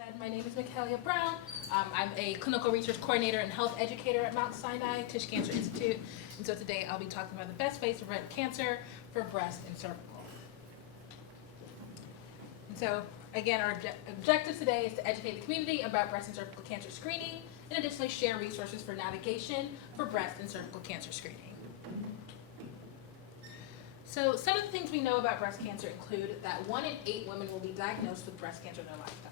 said, my name is Mikhalya Brown. I'm a clinical research coordinator and health educator at Mount Sinai, Tisch Cancer Institute. And so today I'll be talking about the best ways to prevent cancer for breast and cervical. And so again, our objective today is to educate the community about breast and cervical cancer screening, and additionally share resources for navigation for breast and cervical cancer screening. So some of the things we know about breast cancer include that 1 in 8 women will be diagnosed with breast cancer in their lifetime.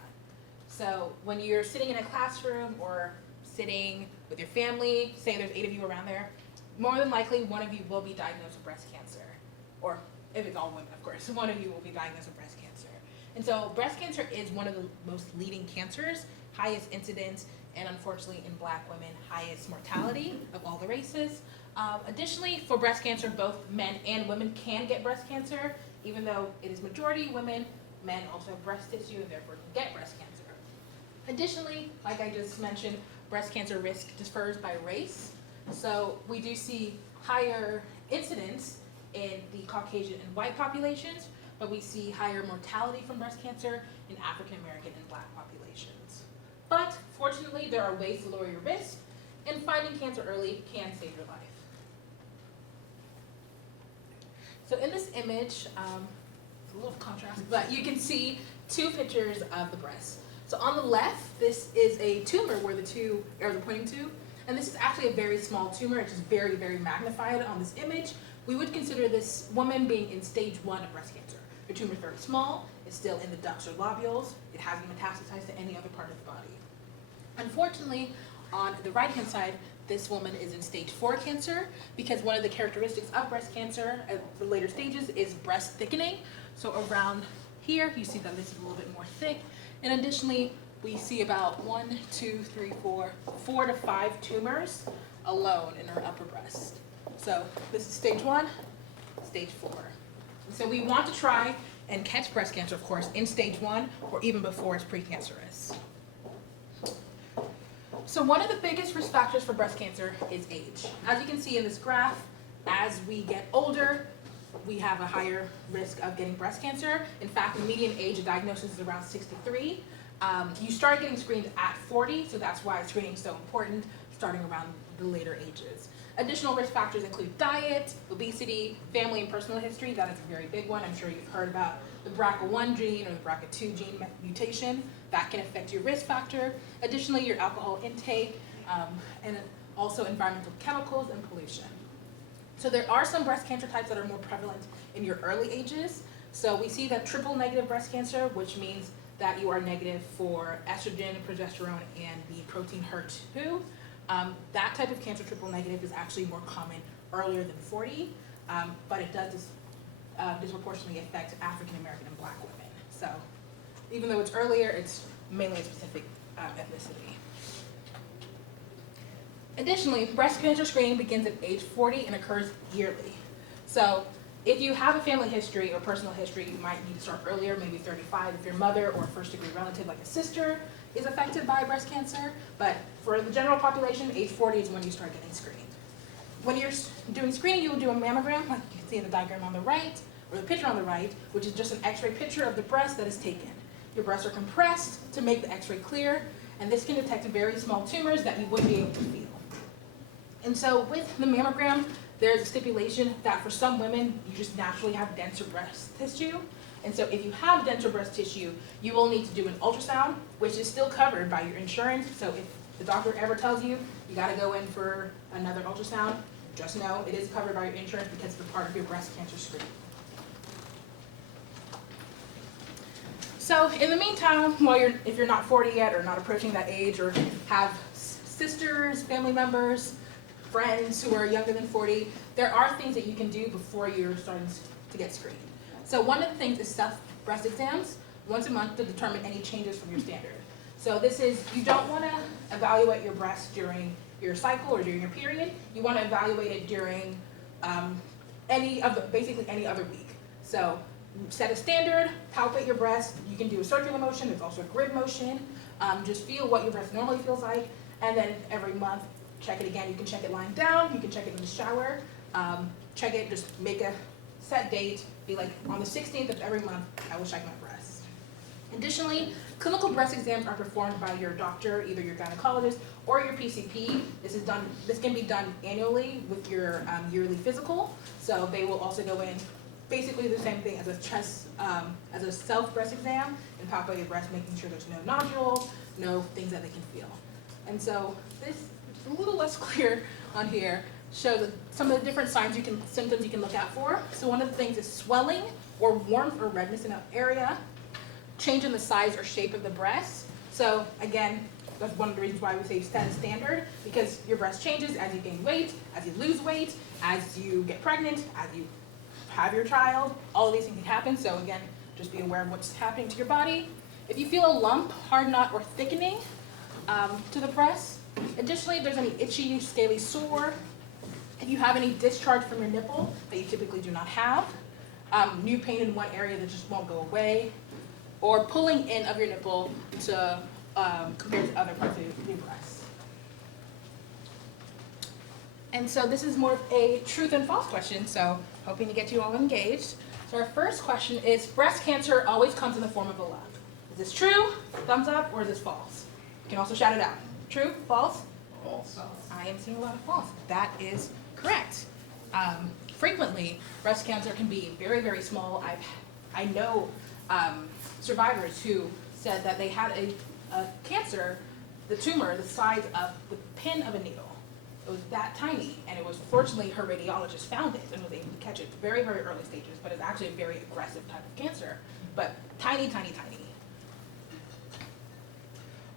So when you're sitting in a classroom or sitting with your family, say there's 8 of you around there, more than likely one of you will be diagnosed with breast cancer. Or if it's all women, of course, one of you will be diagnosed with breast cancer. And so breast cancer is one of the most leading cancers, highest incidence, and unfortunately in Black women, highest mortality of all the races. Additionally, for breast cancer, both men and women can get breast cancer, even though it is majority women, men also have breast tissue and therefore can get breast cancer. Additionally, like I just mentioned, breast cancer risk differs by race. So we do see higher incidence in the Caucasian and white populations, but we see higher mortality from breast cancer in African American and Black populations. But fortunately, there are ways to lower your risk, and finding cancer early can save your life. So in this image, it's a little contrast, but you can see 2 pictures of the breast. So on the left, this is a tumor where the 2 arrows are pointing to, and this is actually a very small tumor. It's just very, very magnified on this image. We would consider this woman being in stage 1 of breast cancer. The tumor is very small, it's still in the ducts or lobules, it hasn't metastasized to any other part of the body. Unfortunately, on the right-hand side, this woman is in stage 4 cancer because one of the characteristics of breast cancer at the later stages is breast thickening. So around here, you see that this is a little bit more thick. And additionally, we see about 4 to 5 tumors alone in her upper breast. So this is stage 1, stage 4. So we want to try and catch breast cancer, of course, in stage 1 or even before it's precancerous. So one of the biggest risk factors for breast cancer is age. As you can see in this graph, as we get older, we have a higher risk of getting breast cancer. In fact, the median age of diagnosis is around 63. You start getting screened at 40, so that's why screening is so important, starting around the later ages. Additional risk factors include diet, obesity, family and personal history. That is a very big one. I'm sure you've heard about the BRCA1 gene or the BRCA2 gene mutation. That can affect your risk factor. Additionally, your alcohol intake, and also environmental chemicals and pollution. So there are some breast cancer types that are more prevalent in your early ages. So we see that triple negative breast cancer, which means that you are negative for estrogen, progesterone, and the protein HER2. That type of cancer, triple negative, is actually more common earlier than 40, but it does disproportionately affect African American and Black women. So even though it's earlier, it's mainly a specific ethnicity. Additionally, breast cancer screening begins at age 40 and occurs yearly. So if you have a family history or personal history, you might need to start earlier, maybe 35 if your mother or a first-degree relative like a sister is affected by breast cancer. But for the general population, age 40 is when you start getting screened. When you're doing screening, you will do a mammogram, like you can see in the diagram on the right, or the picture on the right, which is just an x-ray picture of the breast that is taken. Your breasts are compressed to make the x-ray clear, and this can detect very small tumors that you wouldn't be able to feel. And so with the mammogram, there's a stipulation that for some women, you just naturally have denser breast tissue. And so if you have denser breast tissue, you will need to do an ultrasound, which is still covered by your insurance. So if the doctor ever tells you, you gotta go in for another ultrasound, just know it is covered by your insurance because it's a part of your breast cancer screening. So in the meantime, if you're not 40 yet or not approaching that age or have sisters, family members, friends who are younger than 40, there are things that you can do before you're starting to get screened. So one of the things is self-breast exams once a month to determine any changes from your standard. So this is, you don't want to evaluate your breast during your cycle or during your period. You want to evaluate it during basically any other week. So set a standard, palpate your breast. You can do a circular motion. There's also a grid motion. Just feel what your breast normally feels like. And then every month, check it again. You can check it lying down. You can check it in the shower. Check it, just make a set date. Be like, on the 16th of every month, I will check my breast. Additionally, clinical breast exams are performed by your doctor, either your gynecologist or your PCP. This can be done annually with your yearly physical. So they will also go in basically the same thing as a self breast exam and pop out your breast, making sure there's no nodules, no things that they can feel. And so this, which is a little less clear on here, shows some of the different symptoms you can look out for. So one of the things is swelling or warmth or redness in an area, change in the size or shape of the breast. So again, that's one of the reasons why we say set a standard, because your breast changes as you gain weight, as you lose weight, as you get pregnant, as you have your child. All of these things can happen. So again, just be aware of what's happening to your body. If you feel a lump, hard knot, or thickening to the breast. Additionally, if there's any itchy, scaly sore, if you have any discharge from your nipple that you typically do not have, new pain in one area that just won't go away, or pulling in of your nipple to compared to other parts of your breast. And so this is more of a truth and false question, so hoping to get you all engaged. So our first question is, breast cancer always comes in the form of a lump. Is this true, thumbs up, or is this false? You can also shout it out. True, false? False. I am seeing a lot of false. That is correct. Frequently, breast cancer can be very, very small. I know survivors who said that they had a cancer, the tumor, the size of the pin of a needle. It was that tiny, and it was, fortunately, her radiologist found it and was able to catch it at very, very early stages, but it's actually a very aggressive type of cancer, but tiny, tiny, tiny.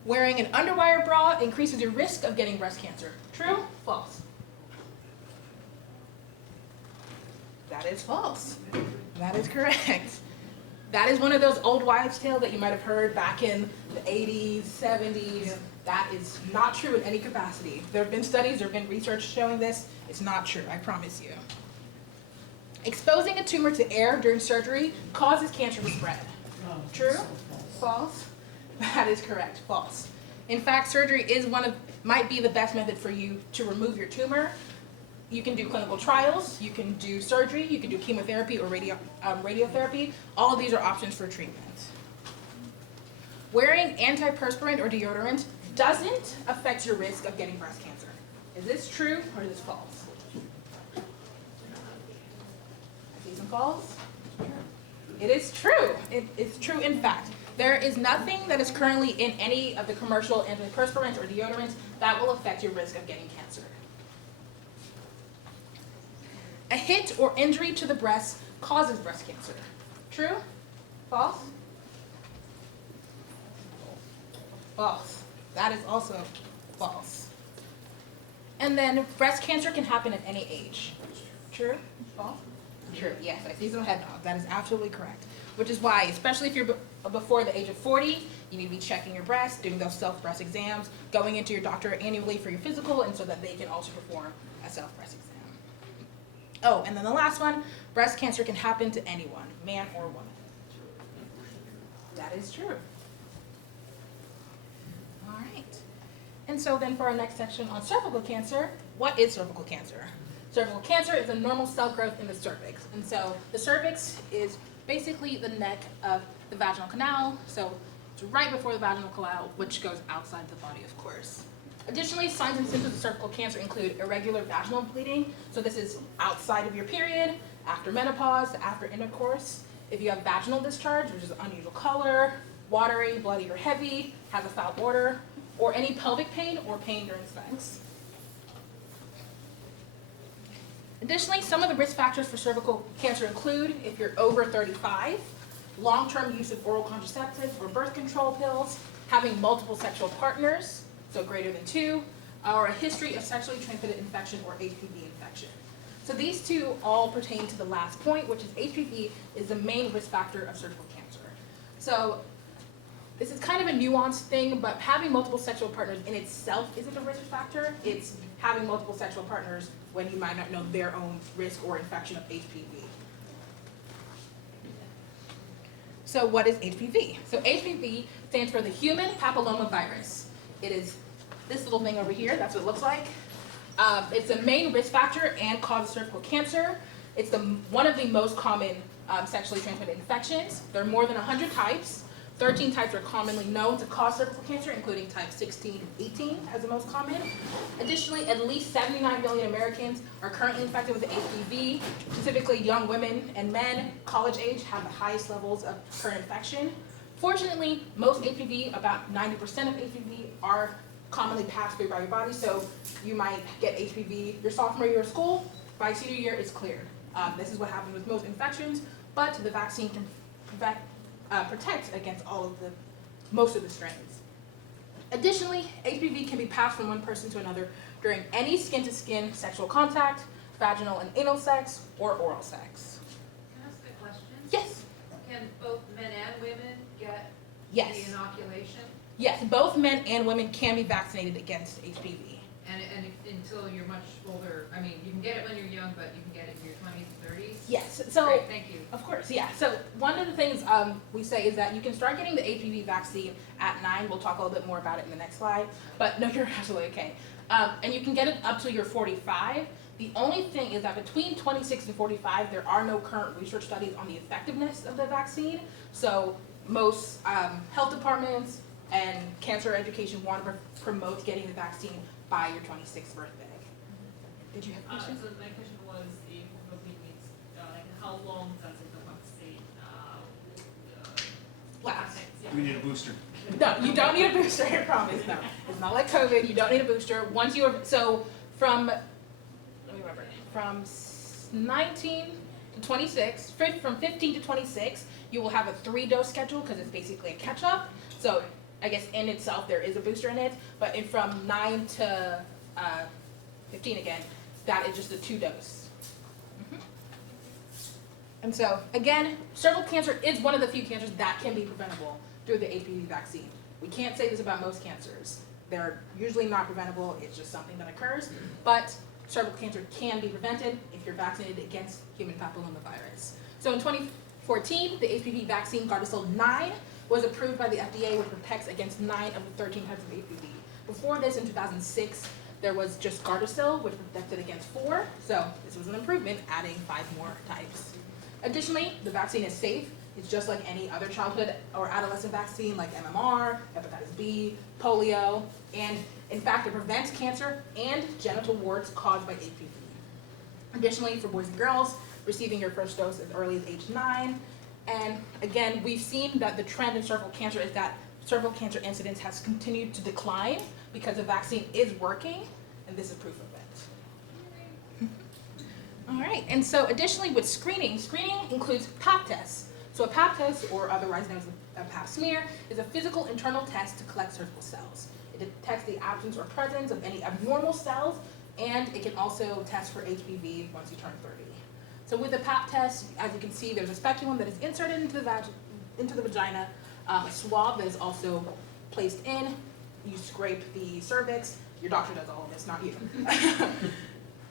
Wearing an underwire bra increases your risk of getting breast cancer. True? False? That is false. That is correct. That is one of those old wives' tales that you might have heard back in the 80s, 70s. Yeah. That is not true in any capacity. There have been studies, there have been research showing this. It's not true, I promise you. Exposing a tumor to air during surgery causes cancer to spread. True? False? That is correct. False. In fact, surgery is might be the best method for you to remove your tumor. You can do clinical trials, you can do surgery, you can do chemotherapy or radiotherapy. All of these are options for treatment. Wearing antiperspirant or deodorant doesn't affect your risk of getting breast cancer. Is this true or is this false? I see some false. It is true. It's true in fact. There is nothing that is currently in any of the commercial antiperspirants or deodorants that will affect your risk of getting cancer. A hit or injury to the breast causes breast cancer. True? False? False. That is also false. And then breast cancer can happen at any age. True? False? True. Yes, I see some head nods. That is absolutely correct. Which is why, especially if you're before the age of 40, you need to be checking your breast, doing those self-breast exams, going into your doctor annually for your physical, and so that they can also perform a self-breast exam. Oh, and then the last one, breast cancer can happen to anyone, man or woman. That is true. All right. And so then for our next section on cervical cancer, what is cervical cancer? Cervical cancer is a normal cell growth in the cervix. And so the cervix is basically the neck of the vaginal canal. So it's right before the vaginal canal, which goes outside the body, of course. Additionally, signs and symptoms of cervical cancer include irregular vaginal bleeding. So this is outside of your period, after menopause, after intercourse. If you have vaginal discharge, which is unusual color, watery, bloody, or heavy, has a foul odor, or any pelvic pain or pain during sex. Additionally, some of the risk factors for cervical cancer include, if you're over 35, long-term use of oral contraceptives or birth control pills, having multiple sexual partners, so greater than 2, or a history of sexually transmitted infection or HPV infection. So these two all pertain to the last point, which is HPV is the main risk factor of cervical cancer. So this is kind of a nuanced thing, but having multiple sexual partners in itself isn't a risk factor. It's having multiple sexual partners when you might not know their own risk or infection of HPV. So what is HPV? So HPV stands for the human papillomavirus. It is this little thing over here, that's what it looks like. It's a main risk factor and causes cervical cancer. It's one of the most common sexually transmitted infections. There are more than 100 types. 13 types are commonly known to cause cervical cancer, including type 16 and 18 as the most common. Additionally, at least 79 million Americans are currently infected with HPV. Specifically, young women and men, college age, have the highest levels of current infection. Fortunately, most HPV, about 90% of HPV, are commonly passed through by your body, so you might get HPV your sophomore year of school. By senior year, it's cleared. This is what happens with most infections, but the vaccine can protect against most of the strains. Additionally, HPV can be passed from one person to another during any skin-to-skin sexual contact, vaginal and anal sex, or oral sex. Can I ask a question? Yes. Can both men and women get Yes. the inoculation? Yes, both men and women can be vaccinated against HPV. And until you're much older, I mean, you can get it when you're young, but you can get it in your 20s and 30s? Yes, so, Great, thank you. of course, yeah. So one of the things we say is that you can start getting the HPV vaccine at 9. We'll talk a little bit more about it in the next slide, but no, you're absolutely okay. And you can get it up till you're 45. The only thing is that between 26 and 45, there are no current research studies on the effectiveness of the vaccine. So most health departments and cancer education want to promote getting the vaccine by your 26th birthday. Did you have questions? So my question was, if means like how long does the vaccine Last. Yeah. We need a booster. No, you don't need a booster, I promise. No, it's not like COVID. You don't need a booster. Once you are, so from, let me remember, from 19 to 26, from 15 to 26, you will have a 3-dose schedule because it's basically a catch-up. So I guess in itself there is a booster in it, but from 9 to 15 again, that is just a 2-dose. And so, again, cervical cancer is one of the few cancers that can be preventable through the HPV vaccine. We can't say this about most cancers. They're usually not preventable, it's just something that occurs, but cervical cancer can be prevented if you're vaccinated against human papillomavirus. So in 2014, the HPV vaccine Gardasil 9 was approved by the FDA, which protects against 9 of the 13 types of HPV. Before this, in 2006, there was just Gardasil, which protected against 4, so this was an improvement, adding 5 more types. Additionally, the vaccine is safe. It's just like any other childhood or adolescent vaccine like MMR, hepatitis B, polio, and in fact, it prevents cancer and genital warts caused by HPV. Additionally, for boys and girls, receiving your first dose as early as age 9. And again, we've seen that the trend in cervical cancer is that cervical cancer incidence has continued to decline because the vaccine is working, and this is proof of it. All right, and so additionally with screening includes Pap tests. So a Pap test, or otherwise known as a Pap Smear, is a physical internal test to collect cervical cells. It detects the absence or presence of any abnormal cells, and it can also test for HPV once you turn 30. So with the Pap test, as you can see, there's a speculum that is inserted into the vagina, a swab that is also placed in. You scrape the cervix. Your doctor does all of this, not you.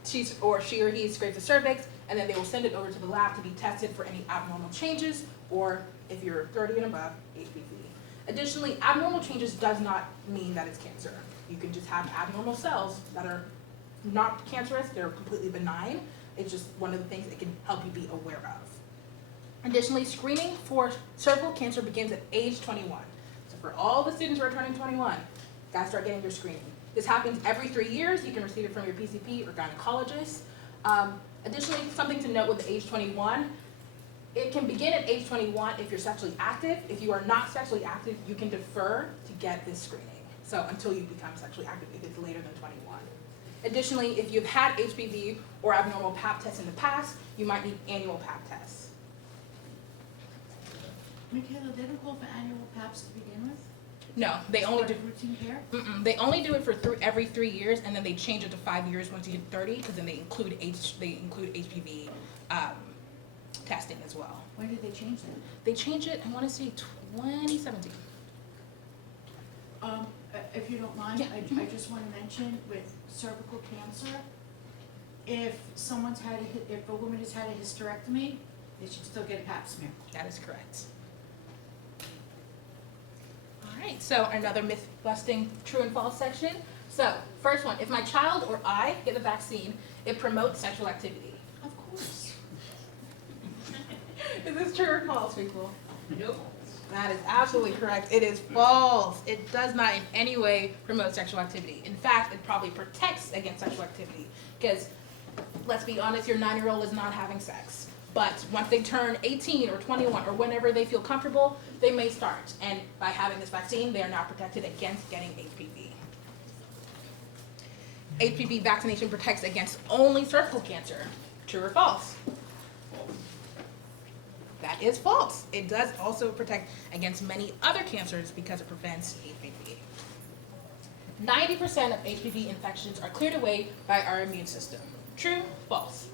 She or he scrapes the cervix, and then they will send it over to the lab to be tested for any abnormal changes, or if you're 30 and above, HPV. Additionally, abnormal changes does not mean that it's cancer. You can just have abnormal cells that are not cancerous, they're completely benign. It's just one of the things it can help you be aware of. Additionally, screening for cervical cancer begins at age 21. So for all the students who are turning 21, you gotta start getting your screening. This happens every 3 years. You can receive it from your PCP or gynecologist. Additionally, something to note with the age 21, it can begin at age 21 if you're sexually active. If you are not sexually active, you can defer to get this screening. So until you become sexually active, if it's later than 21. Additionally, if you've had HPV or abnormal Pap tests in the past, you might need annual Pap tests. Mikhalya, they don't call for annual PAPs to begin with? No, they only do. Routine care? They only do it for every 3 years, and then they change it to 5 years once you hit 30, because then they include HPV testing as well. When did they change that? They changed it, I want to say 2017. If you don't mind, Yeah. I just want to mention with cervical cancer, if a woman has had a hysterectomy, they should still get a Pap smear. That is correct. All right, so another myth busting true and false section. So first one, if my child or I get the vaccine, it promotes sexual activity. Of course. Is this true or false, people? Nope. That is absolutely correct. It is false. It does not in any way promote sexual activity. In fact, it probably protects against sexual activity. Because, let's be honest, your 9-year-old is not having sex. But once they turn 18 or 21 or whenever they feel comfortable, they may start. And by having this vaccine, they are now protected against getting HPV. HPV vaccination protects against only cervical cancer. True or false? That is false. It does also protect against many other cancers because it prevents HPV. 90% of HPV infections are cleared away by our immune system. True? False?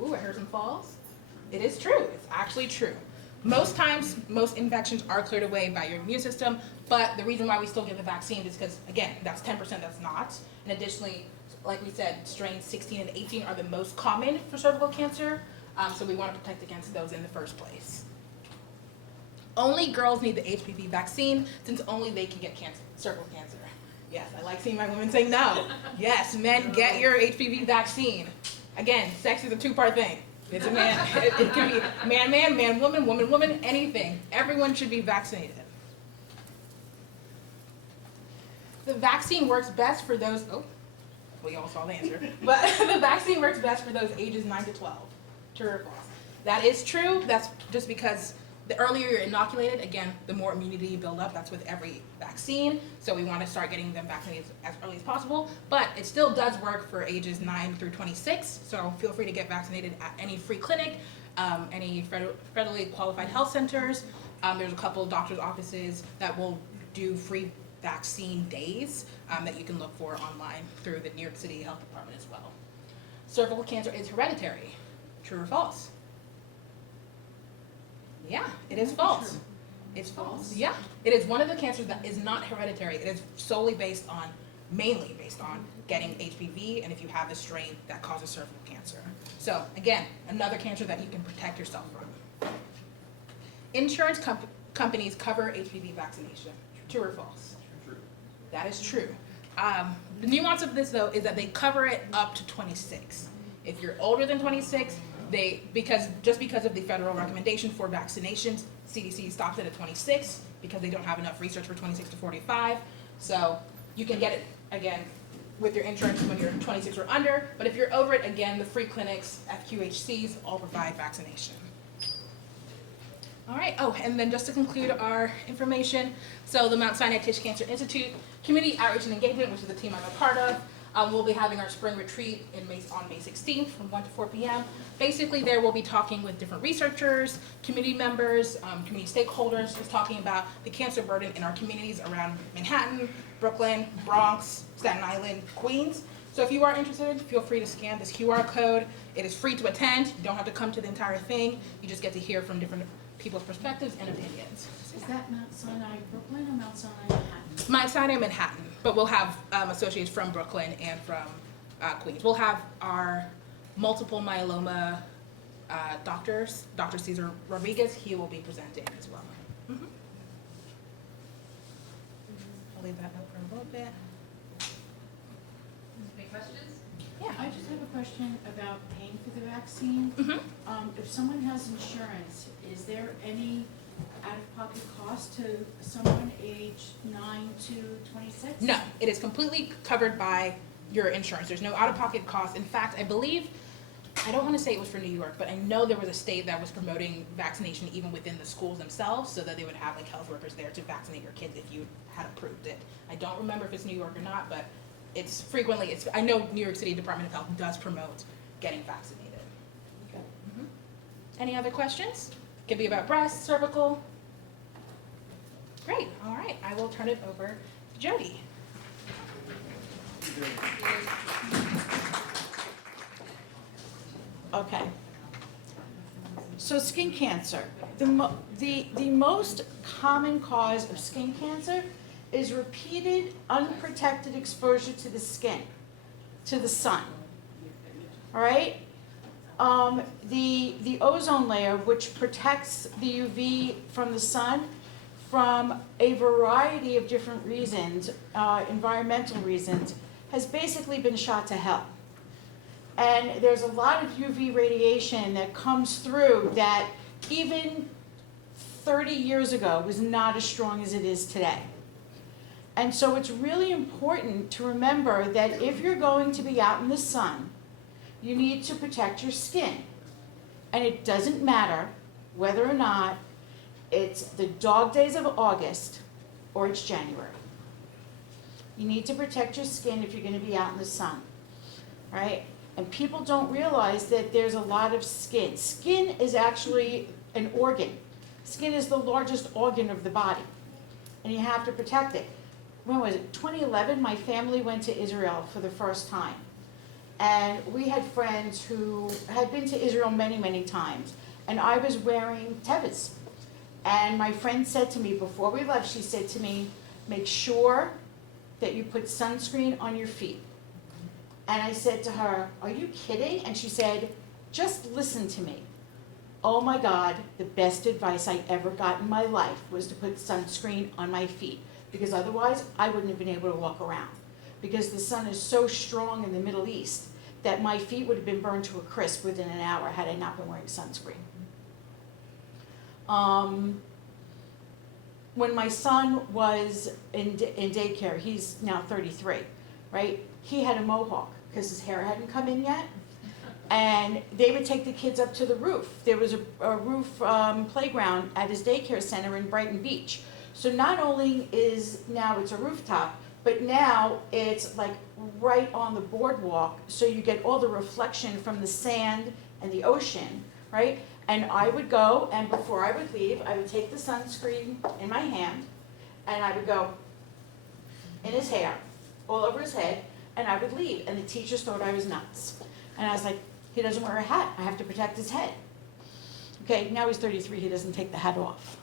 Ooh, I heard some false. It is true. It's actually true. Most times, most infections are cleared away by your immune system, but the reason why we still give the vaccine is because, again, that's 10% that's not. And additionally, like we said, strains 16 and 18 are the most common for cervical cancer. So we want to protect against those in the first place. Only girls need the HPV vaccine since only they can get cervical cancer. Yes, I like seeing my women say no. Yes, men, get your HPV vaccine. Again, sex is a two-part thing. It's a man. It can be man, man, man, woman, woman, woman, anything. Everyone should be vaccinated. The vaccine works best for those, we all saw the answer. But the vaccine works best for those ages 9 to 12. True or false? That is true. That's just because the earlier you're inoculated, again, the more immunity you build up. That's with every vaccine. So we want to start getting them vaccinated as early as possible. But it still does work for ages 9 through 26. So feel free to get vaccinated at any free clinic, any federally qualified health centers. There's a couple of doctor's offices that will do free vaccine days that you can look for online through the New York City Health Department as well. Cervical cancer is hereditary. True or false? Yeah, it is false. It's false. Yeah, it is one of the cancers that is not hereditary. It is solely mainly based on getting HPV and if you have the strain that causes cervical cancer. So again, another cancer that you can protect yourself from. Insurance companies cover HPV vaccination. True or false? True. That is true. The nuance of this though is that they cover it up to 26. If you're older than 26, because of the federal recommendation for vaccinations, CDC stops it at 26 because they don't have enough research for 26 to 45. So you can get it again with your insurance when you're 26 or under. But if you're over it, again, the free clinics, FQHCs, all provide vaccination. All right. Oh, and then just to conclude our information, so the Mount Sinai Tisch Cancer Institute Community Outreach and Engagement, which is the team I'm a part of, we'll be having our spring retreat on May 16th from 1 to 4 p.m. Basically, there we'll be talking with different researchers, community members, community stakeholders, just talking about the cancer burden in our communities around Manhattan, Brooklyn, Bronx, Staten Island, Queens. So if you are interested, feel free to scan this QR code. It is free to attend. You don't have to come to the entire thing. You just get to hear from different people's perspectives and opinions. Is that Mount Sinai, Brooklyn, or Mount Sinai, Manhattan? Mount Sinai, Manhattan, but we'll have associates from Brooklyn and from Queens. We'll have our multiple myeloma doctors, Dr. Cesar Rodriguez, he will be presenting as well. Mm-hmm. I'll leave that up for a little bit. Any questions? Yeah. I just have a question about paying for the vaccine. Mm-hmm. If someone has insurance, is there any out-of-pocket cost to someone aged 9 to 26? No, it is completely covered by your insurance. There's no out-of-pocket cost. In fact, I believe, I don't want to say it was for New York, but I know there was a state that was promoting vaccination even within the schools themselves so that they would have like health workers there to vaccinate your kids if you had approved it. I don't remember if it's New York or not, but it's frequently, I know New York City Department of Health does promote getting vaccinated. Okay. Mm-hmm. Any other questions? Could be about breast, cervical. Great, all right, I will turn it over to Jody. Okay. So skin cancer. The most common cause of skin cancer is repeated unprotected exposure to the skin, to the sun. All right? The ozone layer, which protects the UV from the sun from a variety of different reasons, environmental reasons, has basically been shot to hell. And there's a lot of UV radiation that comes through that even 30 years ago was not as strong as it is today. And so it's really important to remember that if you're going to be out in the sun, you need to protect your skin. And it doesn't matter whether or not it's the dog days of August or it's January. You need to protect your skin if you're going to be out in the sun, right? And people don't realize that there's a lot of skin. Skin is actually an organ. Skin is the largest organ of the body, and you have to protect it. When was it? 2011, my family went to Israel for the first time. And we had friends who had been to Israel many, many times. And I was wearing tevis. And my friend said to me, before we left, she said to me, make sure that you put sunscreen on your feet. And I said to her, are you kidding? And she said, just listen to me. Oh my God, the best advice I ever got in my life was to put sunscreen on my feet, because otherwise I wouldn't have been able to walk around. Because the sun is so strong in the Middle East that my feet would have been burned to a crisp within an hour had I not been wearing sunscreen. When my son was in daycare, he's now 33, right? He had a mohawk because his hair hadn't come in yet. And they would take the kids up to the roof. There was a roof playground at his daycare center in Brighton Beach. So not only is now it's a rooftop, but now it's like right on the boardwalk, so you get all the reflection from the sand and the ocean, right? And I would go, and before I would leave, I would take the sunscreen in my hand, and I would go in his hair, all over his head, and I would leave. And the teachers thought I was nuts. And I was like, he doesn't wear a hat. I have to protect his head. Okay, now he's 33, he doesn't take the hat off.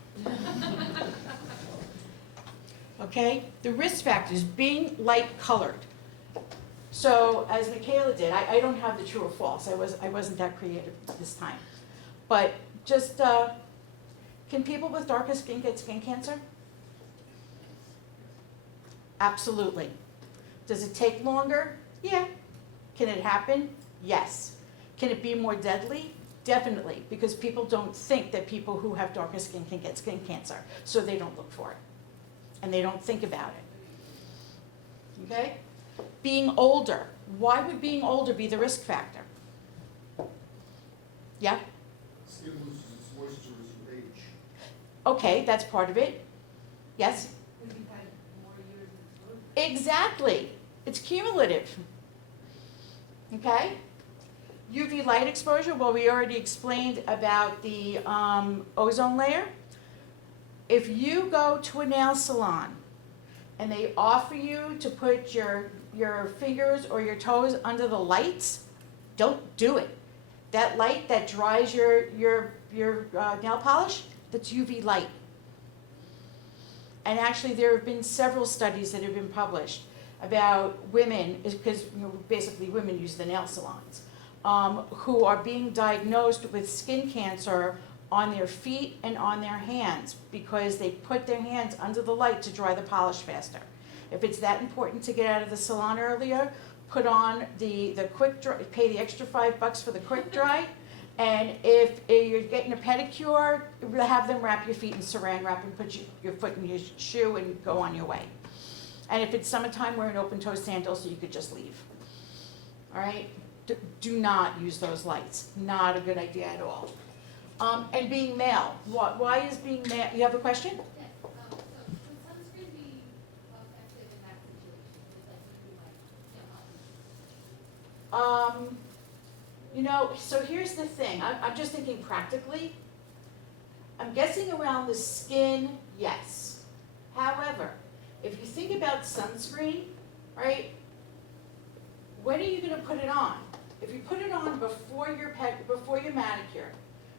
Okay, the risk factors, being light colored. So as Mikhalya did, I don't have the true or false. I wasn't that creative this time. But just, can people with darker skin get skin cancer? Absolutely. Does it take longer? Yeah. Can it happen? Yes. Can it be more deadly? Definitely, because people don't think that people who have darker skin can get skin cancer, so they don't look for it. And they don't think about it. Okay? Being older. Why would being older be the risk factor? Yeah? Skin loses its moisture as you age. Okay, that's part of it. Yes? Because you've had more years of exposure. Exactly. It's cumulative. Okay? UV light exposure, well, we already explained about the ozone layer. If you go to a nail salon and they offer you to put your fingers or your toes under the lights, don't do it. That light that dries your nail polish, that's UV light. And actually there have been several studies that have been published about women, because basically women use the nail salons, who are being diagnosed with skin cancer on their feet and on their hands because they put their hands under the light to dry the polish faster. If it's that important to get out of the salon earlier, put on the quick dry, pay the extra $5 for the quick dry, and if you're getting a pedicure, have them wrap your feet in saran wrap and put your foot in your shoe and go on your way. And if it's summertime, wear an open-toe sandal so you could just leave. All right? Do not use those lights. Not a good idea at all. And being male. Why is being male? You have a question? Yes, so would sunscreen be effective in that situation? So here's the thing. I'm just thinking practically. I'm guessing around the skin, yes. However, if you think about sunscreen, right, when are you going to put it on? If you put it on before your manicure,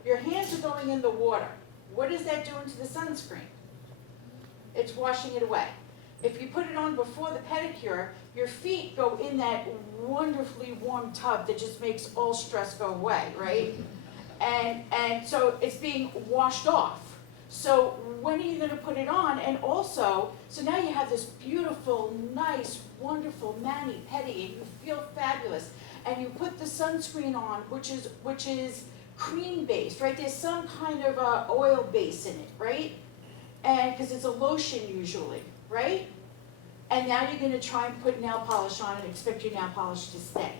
your hands are going in the water. What is that doing to the sunscreen? It's washing it away. If you put it on before the pedicure, your feet go in that wonderfully warm tub that just makes all stress go away, right? And so it's being washed off. So when are you going to put it on? And also, so now you have this beautiful, nice, wonderful mani-pedi, and you feel fabulous. And you put the sunscreen on, which is cream based, right? There's some kind of a oil base in it, right? And, because it's a lotion usually, right? And now you're gonna try and put nail polish on and expect your nail polish to stay.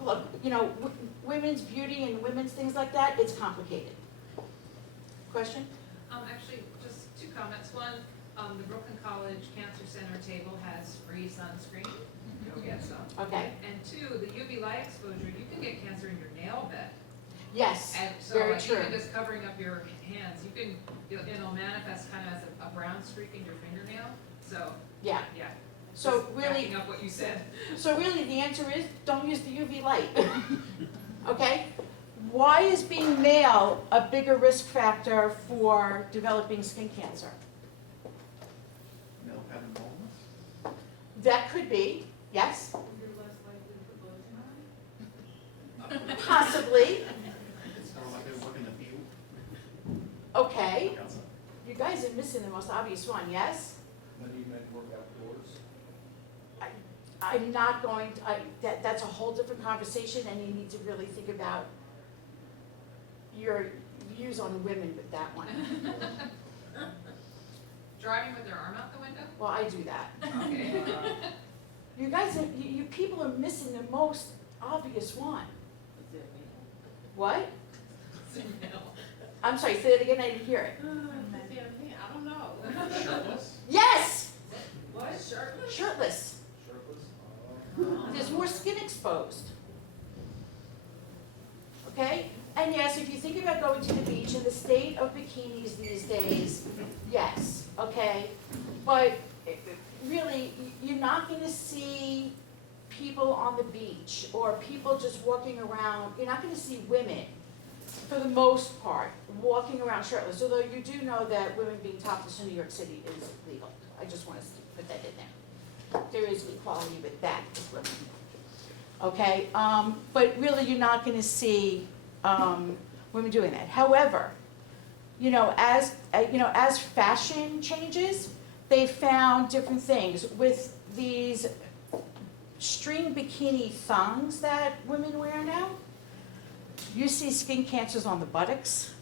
Look, you know, women's beauty and women's things like that, it's complicated. Question? Actually, just two comments. One, the Brooklyn College Cancer Center table has free sunscreen. Go get some. Okay, And two, the UV light exposure, you can get cancer in your nail bed. yes, And so very like true. even just covering up your hands, you can, it'll manifest kind of as a brown streak in your fingernail. So, Yeah, yeah. so Just really, backing up what you said. so really the answer is, don't use the UV light. Okay? Why is being male a bigger risk factor for developing skin cancer? Male papillomas? That could be, yes, You're less likely to put lotion on. possibly, It's kind of like they work in the field. okay. Outside. You guys are missing the most obvious one, yes? Many men work outdoors. I'm not going to, that's a whole different conversation, and you need to really think about your views on women with that one. Driving with their arm out the window? Well, I do that. Okay. You guys, you people are missing the most obvious one. What? I'm sorry, say it again, I didn't hear it. I don't know. Shirtless? Yes! What? Shirtless? Shirtless. Shirtless? There's more skin exposed. Okay? And yes, if you think about going to the beach and the state of bikinis these days, yes, okay? But really, you're not gonna see people on the beach or people just walking around, you're not gonna see women, for the most part, walking around shirtless, although you do know that women being topless in New York City is legal. I just wanna put that in there. There is equality with that with women. Okay, but really you're not gonna see, women doing that. However, as fashion changes, they found different things. With these string bikini thongs that women wear now, you see skin cancers on the buttocks,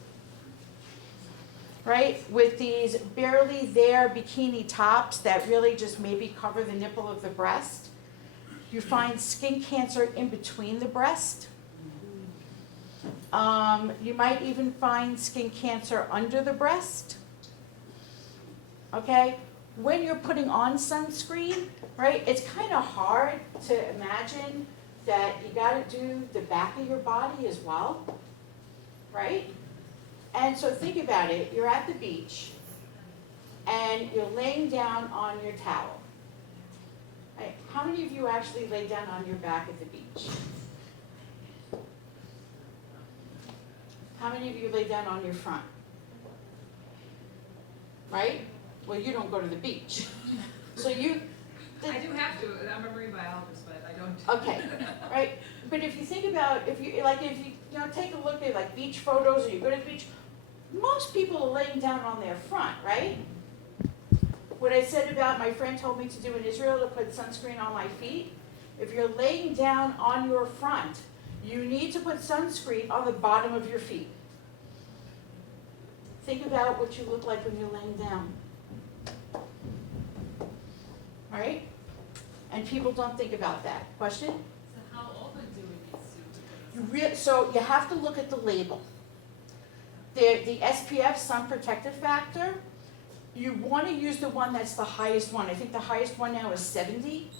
right? With these barely there bikini tops that really just maybe cover the nipple of the breast, you find skin cancer in between the breast. You might even find skin cancer under the breast. Okay? When you're putting on sunscreen, right, it's kind of hard to imagine that you gotta do the back of your body as well, right? And so think about it, you're at the beach and you're laying down on your towel. Right? How many of you actually lay down on your back at the beach? How many of you lay down on your front? Right? Well, you don't go to the beach. So you, I do have to, I'm a marine biologist, but I don't. okay, right? But if you think about, if you take a look at like beach photos, or you go to the beach, most people are laying down on their front, right? What I said about my friend told me to do in Israel to put sunscreen on my feet, if you're laying down on your front, you need to put sunscreen on the bottom of your feet. Think about what you look like when you're laying down. Right? And people don't think about that. Question? So how often do we need to? So you have to look at the label. The SPF, sun protective factor, you want to use the one that's the highest one. I think the highest one now is 70.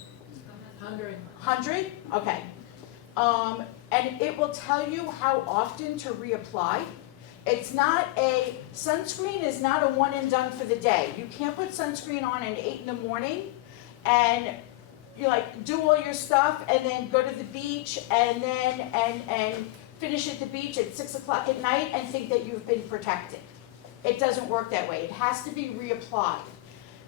100? Okay. And it will tell you how often to reapply. It's not sunscreen is not a one and done for the day. You can't put sunscreen on at 8 in the morning and you do all your stuff and then go to the beach and then and finish at the beach at 6 o'clock at night and think that you've been protected. It doesn't work that way. It has to be reapplied.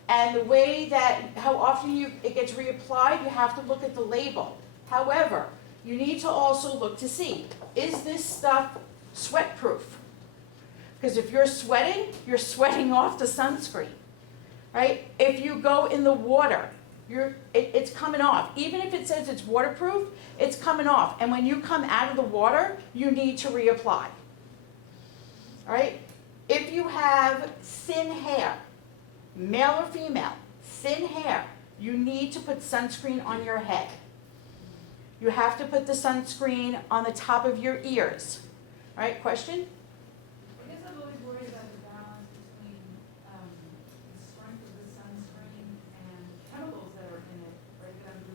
And the way that, how often it gets reapplied, you have to look at the label. However, you need to also look to see, is this stuff sweat proof? Because if you're sweating off the sunscreen, right? If you go in the water it's coming off. Even if it says it's waterproof, it's coming off. And when you come out of the water, you need to reapply. All right? If you have thin hair, male or female, thin hair, you need to put sunscreen on your head. You have to put the sunscreen on the top of your ears. All right, question? I guess I'm always worried about the balance between the strength of the sunscreen and chemicals that are in it, right? That I'm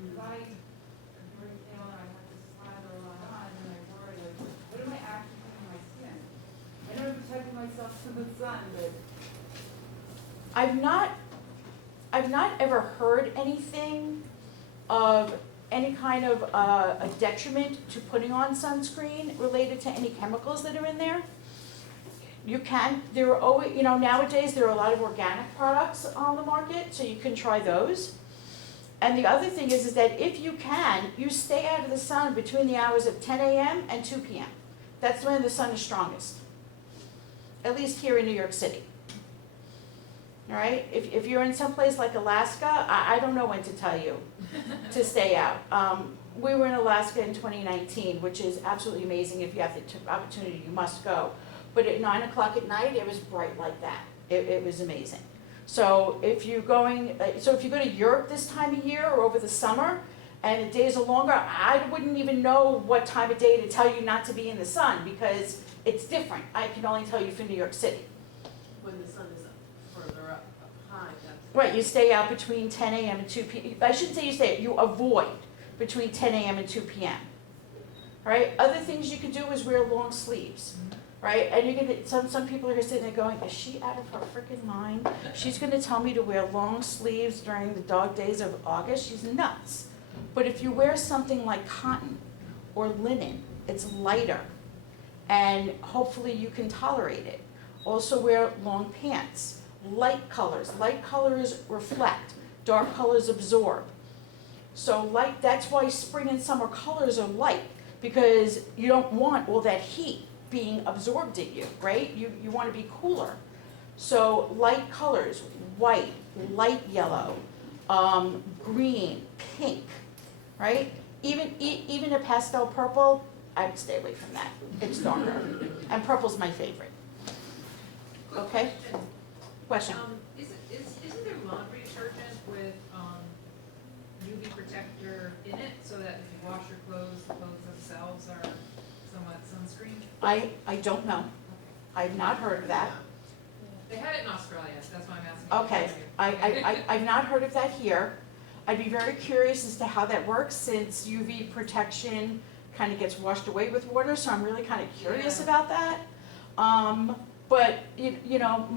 very pale and I have to slather a lot on, and I worry, like, what am I actually putting on my skin? I know I'm protecting myself from the sun, but I've not ever heard anything of any kind of a detriment to putting on sunscreen related to any chemicals that are in there. You can, there are always, nowadays there are a lot of organic products on the market, so you can try those. And the other thing is that if you can, you stay out of the sun between the hours of 10 a.m. and 2 p.m. That's when the sun is strongest, at least here in New York City. All right, if you're in some place like Alaska, I don't know when to tell you to stay out. We were in Alaska in 2019, which is absolutely amazing. If you have the opportunity, you must go. But at 9 o'clock at night, it was bright like that. It was amazing. So if you go to Europe this time of year or over the summer, and the days are longer, I wouldn't even know what time of day to tell you not to be in the sun because it's different. I can only tell you for New York City. When the sun is up further up high, that's. Right, you stay out between 10 a.m. and 2 p.m. I shouldn't say you stay out, you avoid between 10 a.m. and 2 p.m. All right, other things you can do is wear long sleeves, right? And you're gonna, some people are sitting there going, is she out of her freaking mind? She's gonna tell me to wear long sleeves during the dog days of August? She's nuts. But if you wear something like cotton or linen, it's lighter, and hopefully you can tolerate it. Also wear long pants. Light colors reflect, dark colors absorb. So that's why spring and summer colors are light, because you don't want all that heat being absorbed in you, right? You want to be cooler. So light colors, white, light yellow, green, pink, right? Even a pastel purple, I would stay away from that. It's darker. And purple's my favorite. Quick Okay. question. Question. Isn't there laundry detergent with UV protector in it so that if you wash your clothes, the clothes themselves are somewhat sunscreen? I don't know. I've not heard of that. They had it in Australia, that's why I'm asking. Okay, I've not heard of that here. I'd be very curious as to how that works since UV protection kind of gets washed away with water, so I'm really kind of curious about that. But you know,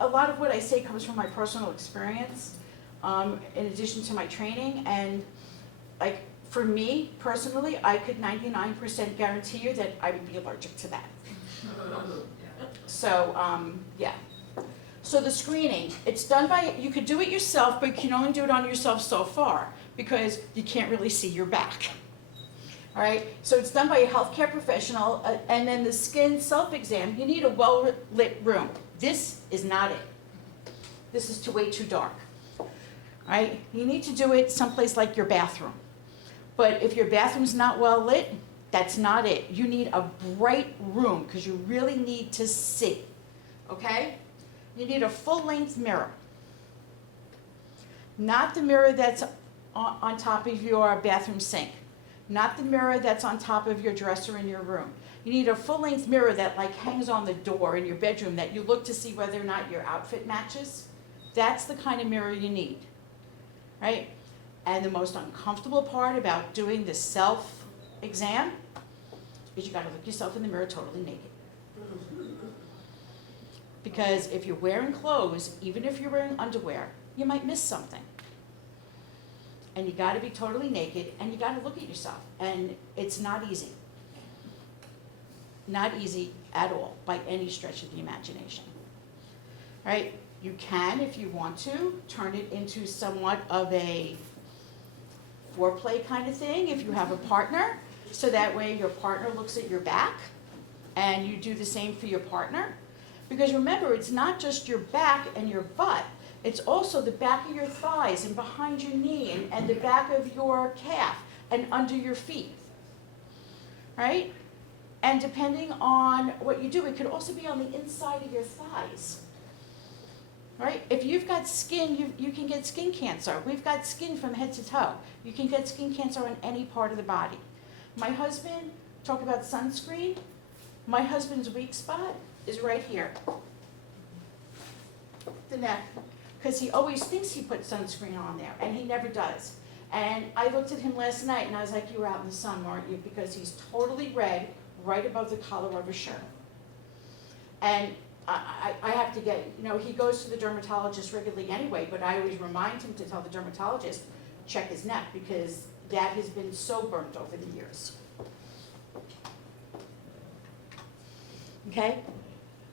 a lot of what I say comes from my personal experience, in addition to my training, and like for me personally, I could 99% guarantee you that I would be allergic to that. So yeah. So the screening, it's done by, you could do it yourself, but you can only do it on yourself so far because you can't really see your back. All right, so it's done by a healthcare professional, and then the skin self-exam, you need a well-lit room. This is not it. This is way too dark. All right, you need to do it someplace like your bathroom. But if your bathroom's not well lit, that's not it. You need a bright room because you really need to see, okay? You need a full-length mirror. Not the mirror that's on top of your bathroom sink. Not the mirror that's on top of your dresser in your room. You need a full-length mirror that like hangs on the door in your bedroom that you look to see whether or not your outfit matches. That's the kind of mirror you need, right? And the most uncomfortable part about doing the self-exam is you gotta look yourself in the mirror totally naked. Because if you're wearing clothes, even if you're wearing underwear, you might miss something. And you gotta be totally naked, and you gotta look at yourself. And it's not easy. Not easy at all, by any stretch of the imagination. Right? You can, if you want to, turn it into somewhat of a foreplay kind of thing if you have a partner, so that way your partner looks at your back, and you do the same for your partner. Because remember, it's not just your back and your butt, It's also the back of your thighs and behind your knee and the back of your calf and under your feet, right? And depending on what you do, it could also be on the inside of your thighs, right? If you've got skin, you can get skin cancer. We've got skin from head to toe. You can get skin cancer on any part of the body. My husband, talk about sunscreen, my husband's weak spot is right here, the neck, because he always thinks he puts sunscreen on there, and he never does. And I looked at him last night, and I was like, you were out in the sun, weren't you? Because he's totally red, right above the collar of his shirt. And I have to get, he goes to the dermatologist regularly anyway, but I always remind him to tell the dermatologist, check his neck, because that has been so burnt over the years. Okay?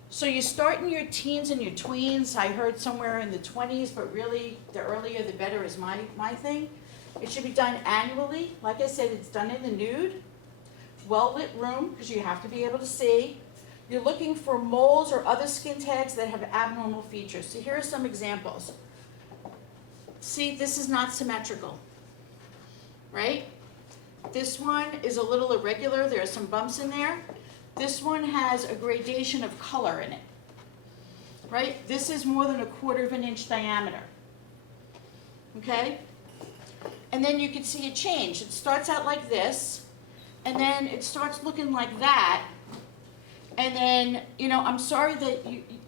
So you start in your teens and your tweens. I heard somewhere in the 20s, but really the earlier the better is my thing. It should be done annually. Like I said, it's done in the nude, well-lit room, because you have to be able to see. You're looking for moles or other skin tags that have abnormal features. So here are some examples. See, this is not symmetrical, right? This one is a little irregular. There are some bumps in there. This one has a gradation of color in it, right? This is more than 1/4 of an inch diameter, okay? And then you can see a change. It starts out like this, and then it starts looking like that. And then, I'm sorry that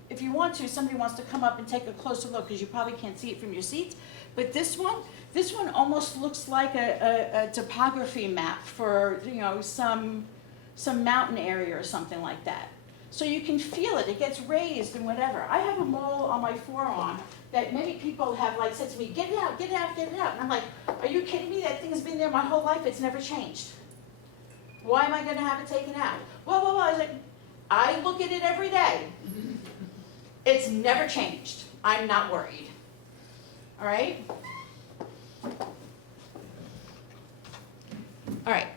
if you want to, somebody wants to come up and take a closer look, because you probably can't see it from your seats. But this one almost looks like a topography map for, some mountain area or something like that. So you can feel it. It gets raised and whatever. I have a mole on my forearm that many people have said to me, get it out, get it out, get it out. And I'm like, are you kidding me? That thing's been there my whole life. It's never changed. Why am I going to have it taken out? Well, I was like, I look at it every day. It's never changed. I'm not worried. All right? All right.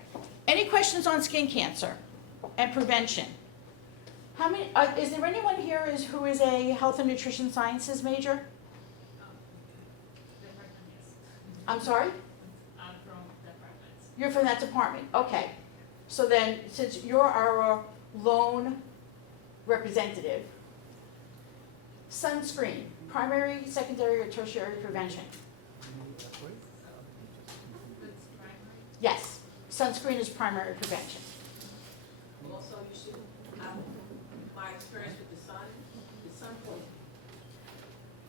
Any questions on skin cancer and prevention? How many? Is there anyone here who is a health and nutrition sciences major? Department, yes. I'm sorry? I'm from department. You're from that department. Okay. So then, since you're our lone representative, sunscreen, primary, secondary, or tertiary prevention? It's primary. Yes. Sunscreen is primary prevention. Also, you should, my experience with the sun poisoning.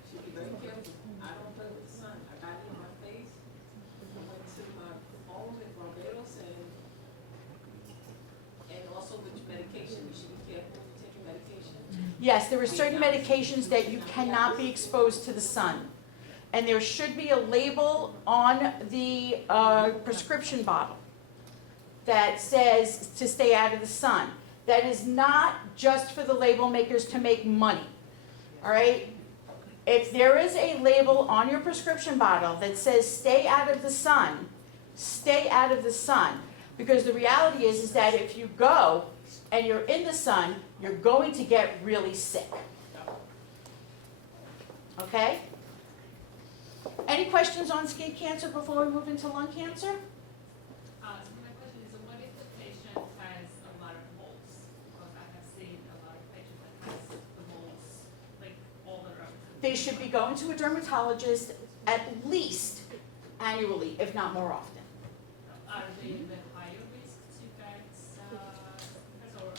Should be very careful. I don't play with the sun. I got it in my face. I went to my home in Barbados and also with medication. You should be careful when you're taking medication. Yes, there are certain medications that you cannot be exposed to the sun. And there should be a label on the prescription bottle that says to stay out of the sun. That is not just for the label makers to make money, all right? If there is a label on your prescription bottle that says stay out of the sun, stay out of the sun. Because the reality is that if you go and you're in the sun, you're going to get really sick. Okay? Any questions on skin cancer before we move into lung cancer? So my question is, what if the patient has a lot of moles? Because I have seen a lot of patients that has the moles all around. They should be going to a dermatologist at least annually, if not more often. Are they the higher risk to get or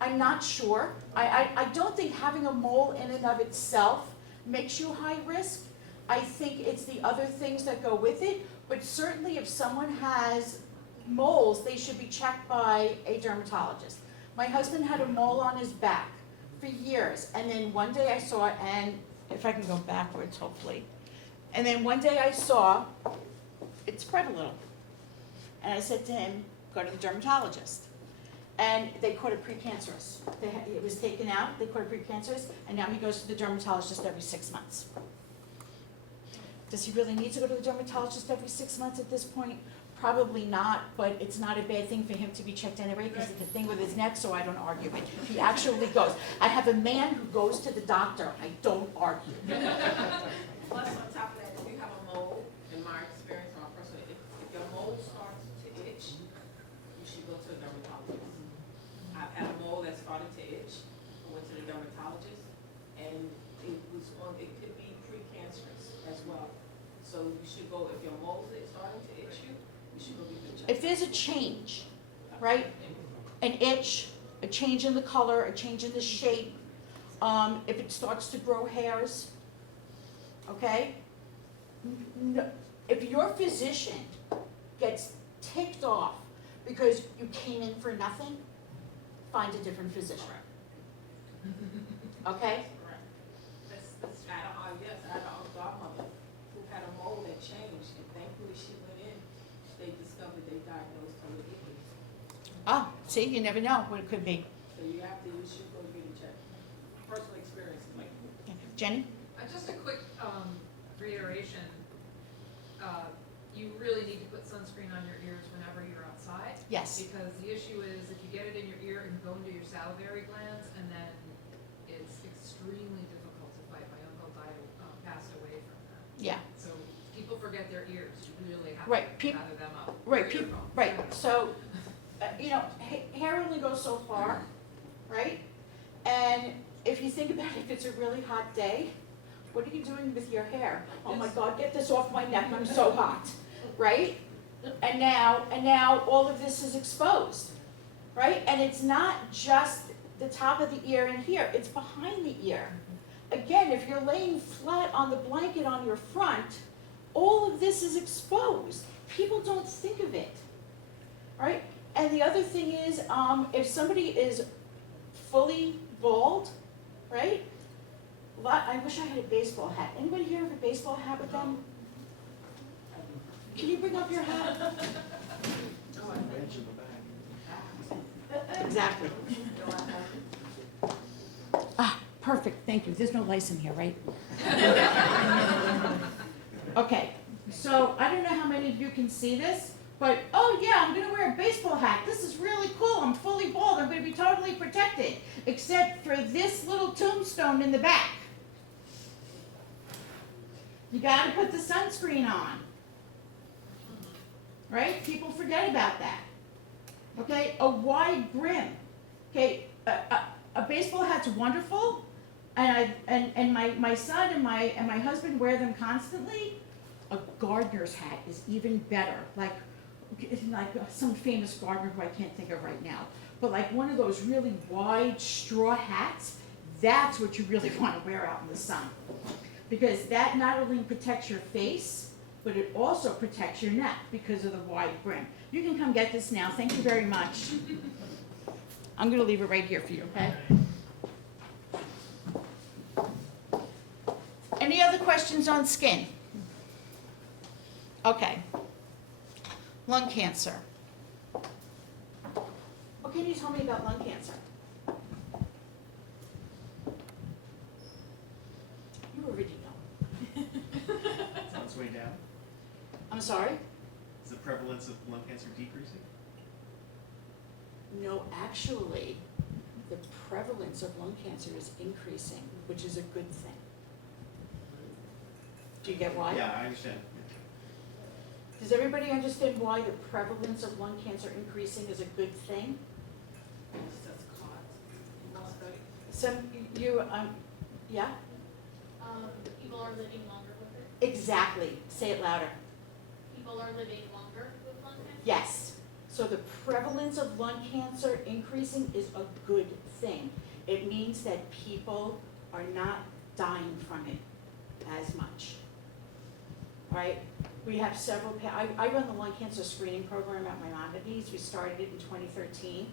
I'm not sure. I don't think having a mole in and of itself makes you high risk. I think it's the other things that go with it. But certainly if someone has moles, they should be checked by a dermatologist. My husband had a mole on his back for years. And then one day I saw it, and if I can go backwards, hopefully. And then one day I saw it spread a little. And I said to him, go to the dermatologist. And they caught it precancerous. It was taken out, they caught it precancerous, and now he goes to the dermatologist every 6 months. Does he really need to go to the dermatologist every 6 months at this point? Probably not, but it's not a bad thing for him to be checked anyway, because it's a thing with his neck, so I don't argue it. He actually goes. I have a man who goes to the doctor, I don't argue. Plus, on top of that, if you have a mole, in my experience, or personally, if your mole starts to itch, you should go to a dermatologist. I've had a mole that started to itch, I went to the dermatologist, and it could be precancerous as well. So you should go, if your moles are starting to itch you should go get the check. If there's a change, right, an itch, a change in the color, a change in the shape, if it starts to grow hairs, okay? If your physician gets ticked off because you came in for nothing, find a different physician. Okay? I had a godmother who had a mole that changed, and thankfully she went in, they discovered they diagnosed her with Gibney. Oh, see, you never know what it could be. So you should go get a check. Personal experience, like. Jenny? Just a quick reiteration. You really need to put sunscreen on your ears whenever you're outside. Yes. Because the issue is if you get it in your ear, it can go into your salivary glands, and then it's extremely difficult to fight. My uncle passed away from that. Yeah. So people forget their ears. You really have Right, to gather them up. Right, Or earphones. right, so, hair only goes so far, right? And if you think about it, if it's a really hot day, what are you doing with your hair? Oh my God, get this off my neck, I'm so hot, right? And now all of this is exposed, right? And it's not just the top of the ear and here, it's behind the ear. Again, if you're laying flat on the blanket on your front, all of this is exposed. People don't think of it, right? And the other thing is, if somebody is fully bald, right? I wish I had a baseball hat. Anybody here have a baseball hat with them? Can you bring up your hat? Bench in the back. Exactly. Ah, perfect, thank you. There's no lice in here, right? Okay, so I don't know how many of you can see this, but oh yeah, I'm gonna wear a baseball hat. This is really cool. I'm fully bald. I'm gonna be totally protected, except for this little tombstone in the back. You gotta put the sunscreen on. Right? People forget about that. Okay, a wide brim. Okay, a baseball hat's wonderful, and my son and my husband wear them constantly. A gardener's hat is even better, like some famous gardener who I can't think of right now. But like one of those really wide straw hats, that's what you really want to wear out in the sun. Because that not only protects your face, but it also protects your neck because of the wide brim. You can come get this now. Thank you very much. I'm going to leave it right here for you, okay? Any other questions on skin? Okay. Lung cancer. What can you tell me about lung cancer? You already know. It's on its way down. I'm sorry? Is the prevalence of lung cancer decreasing? No, actually, the prevalence of lung cancer is increasing, which is a good thing. Do you get why? Yeah, I understand. Does everybody understand why the prevalence of lung cancer increasing is a good thing? It's just caught. Most studies. Yeah? People are living longer with it. Exactly. Say it louder. People are living longer with lung cancer. Yes. So the prevalence of lung cancer increasing is a good thing. It means that people are not dying from it as much. Right? We have several, I run the lung cancer screening program at Maimonides. We started it in 2013.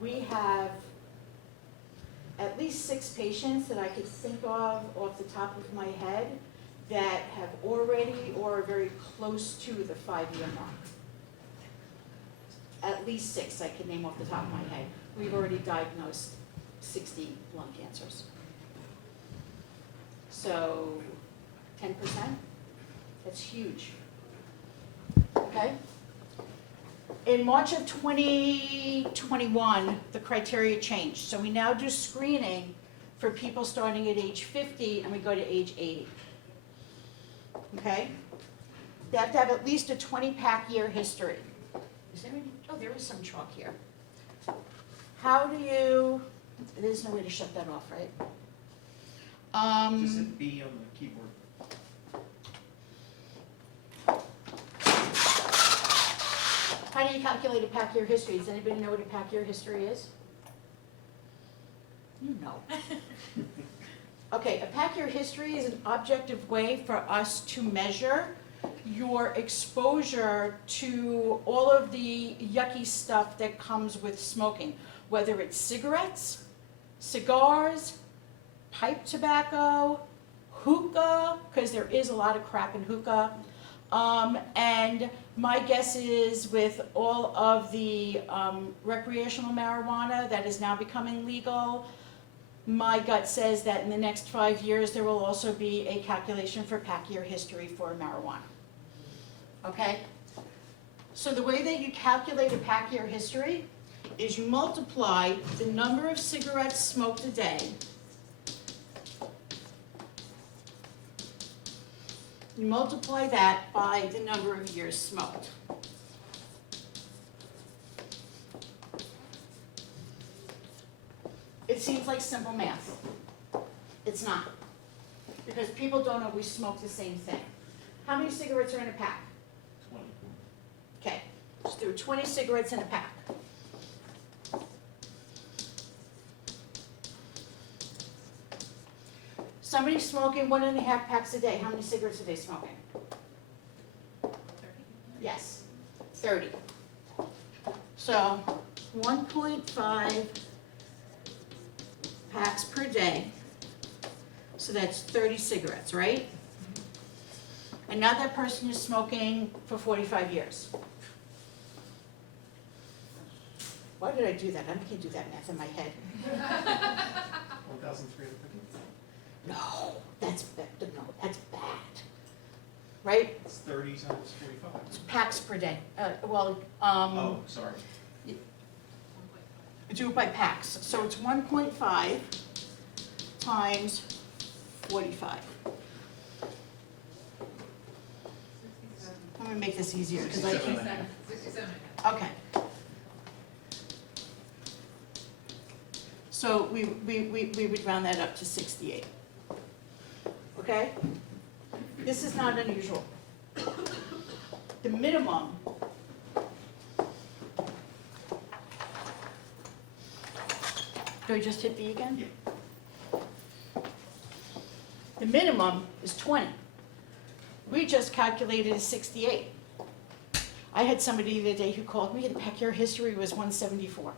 We have at least 6 patients that I could think of off the top of my head that have already or are very close to the 5-year mark. At least 6 I can name off the top of my head. We've already diagnosed 60 lung cancers. So 10%, that's huge. okay? In March of 2021, the criteria changed. So we now do screening for people starting at age 50 and we go to age 80. Okay? They have to have at least a 20-pack year history. Is there any, oh, there is some chalk here. How do you, there's no way to shut that off, right? Just hit B on the keyboard. How do you calculate a pack year history? Does anybody know what a pack year history is? You know. Okay, a pack year history is an objective way for us to measure your exposure to all of the yucky stuff that comes with smoking, whether it's cigarettes, cigars, pipe tobacco, hookah, because there is a lot of crap in hookah. And my guess is with all of the recreational marijuana that is now becoming legal, my gut says that in the next 5 years there will also be a calculation for pack year history for marijuana. Okay? So the way that you calculate a pack year history is you multiply the number of cigarettes smoked a day . You multiply that by the number of years smoked. It seems like simple math. It's not. Because people don't always smoke the same thing. How many cigarettes are in a pack? 20. Okay, so there are 20 cigarettes in a pack. Somebody smoking 1.5 packs a day, how many cigarettes are they smoking? Yes, 30. So 1.5 packs per day. So that's 30 cigarettes, right? And now that person is smoking for 45 years. Why did I do that? I can't do that math in my head. 1,350. No, that's bad. No, that's bad. Right? It's 30 times 45. It's packs per day. Oh, sorry. Do it by packs. So it's 1.5 times 45. I'm gonna make this easier because I 67 can't. and a half. 67. Okay. So we would round that up to 68. Okay? This is not unusual. The minimum do I just hit B again? Yeah. The minimum is 20. We just calculated as 68. I had somebody the other day who called me, the pack year history was 174.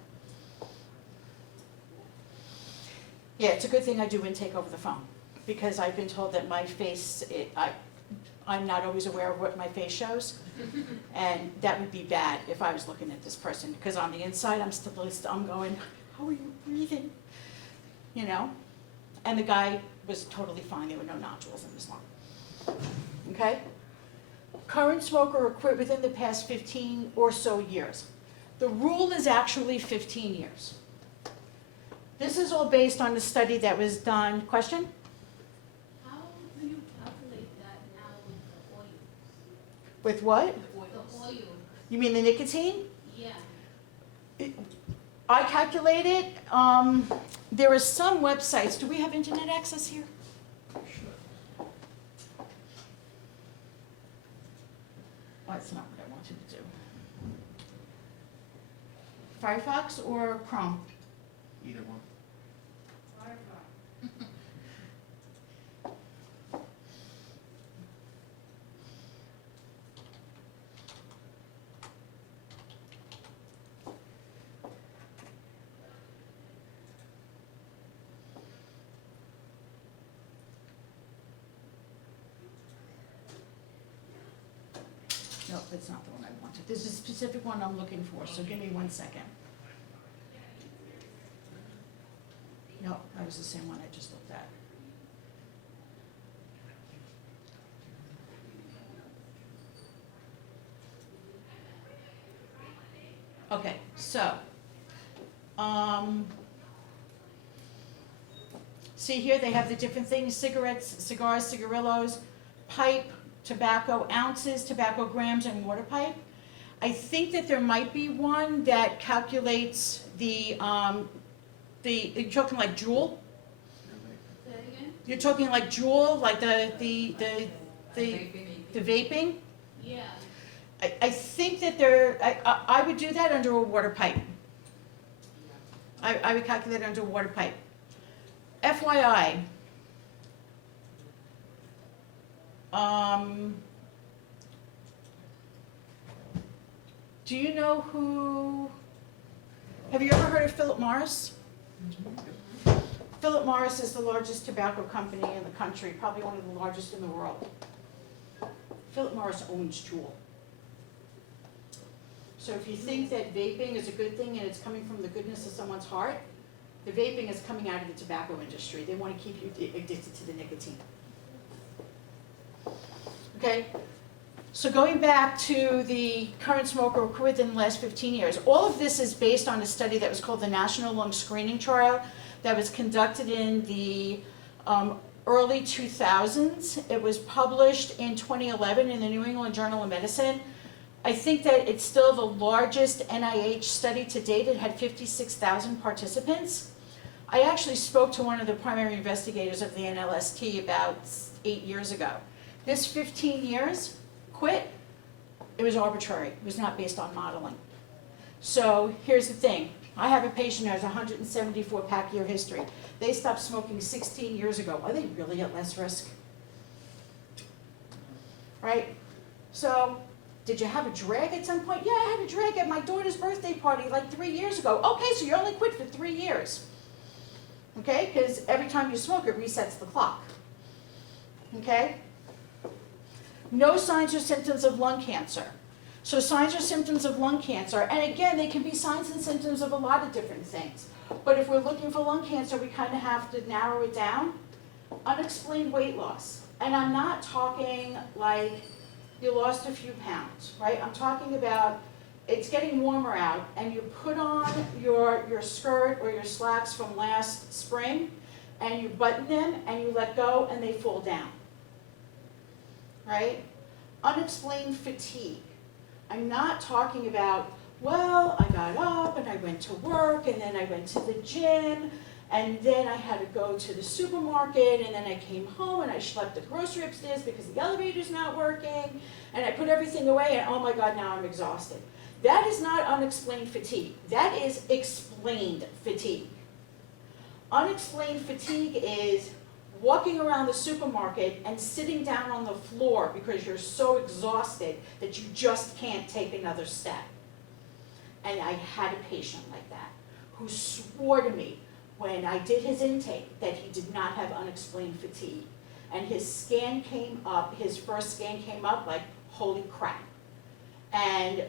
Yeah, it's a good thing I do intake over the phone, because I've been told that my face, I'm not always aware of what my face shows, and that would be bad if I was looking at this person, because on the inside, I'm going, how are you breathing? You know? And the guy was totally fine, there were no nodules in his lung. Okay? Current smoker or quit within the past 15 or so years. The rule is actually 15 years. This is all based on the study that was done. Question? How do you calculate that now with the oil? With what? The oil, You mean the nicotine? yeah. I calculated, there are some websites. Do we have internet access here? Should. Oh, that's not what I wanted to do. Firefox or Chrome? Either one. No, that's not the one I wanted. There's a specific one I'm looking for, so give me 1 second. No, that was the same one I just looked at. Okay, so, see here, they have the different things, cigarettes, cigars, cigarillos, pipe, tobacco ounces, tobacco grams, and water pipe. I think that there might be one that calculates you're talking like Juul? Say that again? You're talking like Juul, like the vaping? Yeah. I think that I would do that under a water pipe. I would calculate it under a water pipe. FYI, do you know have you ever heard of Philip Morris? Philip Morris is the largest tobacco company in the country, probably one of the largest in the world. Philip Morris owns Juul. So if you think that vaping is a good thing and it's coming from the goodness of someone's heart, the vaping is coming out of the tobacco industry. They want to keep you addicted to the nicotine. Okay? So going back to the current smoker within the last 15 years, all of this is based on a study that was called the National Lung Screening Trial that was conducted in the early 2000s. It was published in 2011 in the New England Journal of Medicine. I think that it's still the largest NIH study to date. It had 56,000 participants. I actually spoke to one of the primary investigators of the NLST about 8 years ago. This 15 years, quit, it was arbitrary. It was not based on modeling. So here's the thing. I have a patient who has 174 pack year history. They stopped smoking 16 years ago. Are they really at less risk? Right? So, did you have a drag at some point? Yeah, I had a drag at my daughter's birthday party like 3 years ago. Okay, so you only quit for 3 years. Okay, because every time you smoke, it resets the clock. Okay? No signs or symptoms of lung cancer. So signs or symptoms of lung cancer, and again, they can be signs and symptoms of a lot of different things. But if we're looking for lung cancer, we kind of have to narrow it down. Unexplained weight loss. And I'm not talking like you lost a few pounds, right? I'm talking about it's getting warmer out and you put on your skirt or your slacks from last spring and you button them and you let go and they fall down, right? Unexplained fatigue. I'm not talking about, well, I got up and I went to work and then I went to the gym and then I had to go to the supermarket and then I came home and I schlepped the grocery upstairs because the elevator's not working and I put everything away and oh my God, now I'm exhausted. That is not unexplained fatigue. That is explained fatigue. Unexplained fatigue is walking around the supermarket and sitting down on the floor because you're so exhausted that you just can't take another step. And I had a patient like that who swore to me when I did his intake that he did not have unexplained fatigue. And his scan came up, his first scan came up like, holy crap. And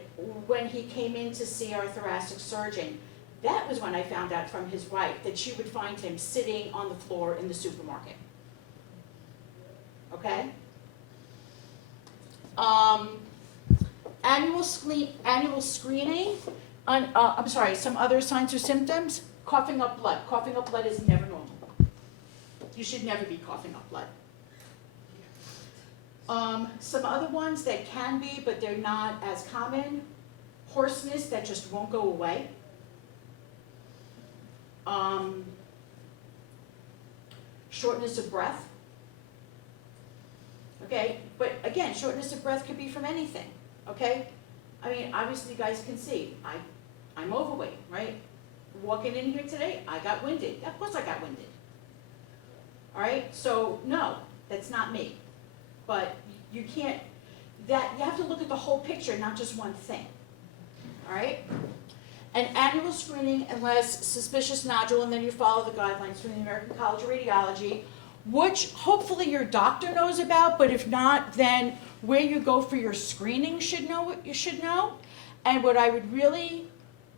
when he came in to see our thoracic surgeon, that was when I found out from his wife that she would find him sitting on the floor in the supermarket. Okay? Annual screening, some other signs or symptoms. Coughing up blood. Coughing up blood is never normal. You should never be coughing up blood. Some other ones that can be, but they're not as common. Hoarseness that just won't go away. Shortness of breath. Okay, but again, shortness of breath could be from anything. Okay, I mean, obviously you guys can see, I'm overweight, right? Walking in here today, I got winded. Of course I got winded. All right, so no, that's not me. But you can't, you have to look at the whole picture, not just one thing. All right? An annual screening unless suspicious nodule, and then you follow the guidelines from the American College of Radiology, which hopefully your doctor knows about, but if not, then where you go for your screening should know what you should know. And what I would really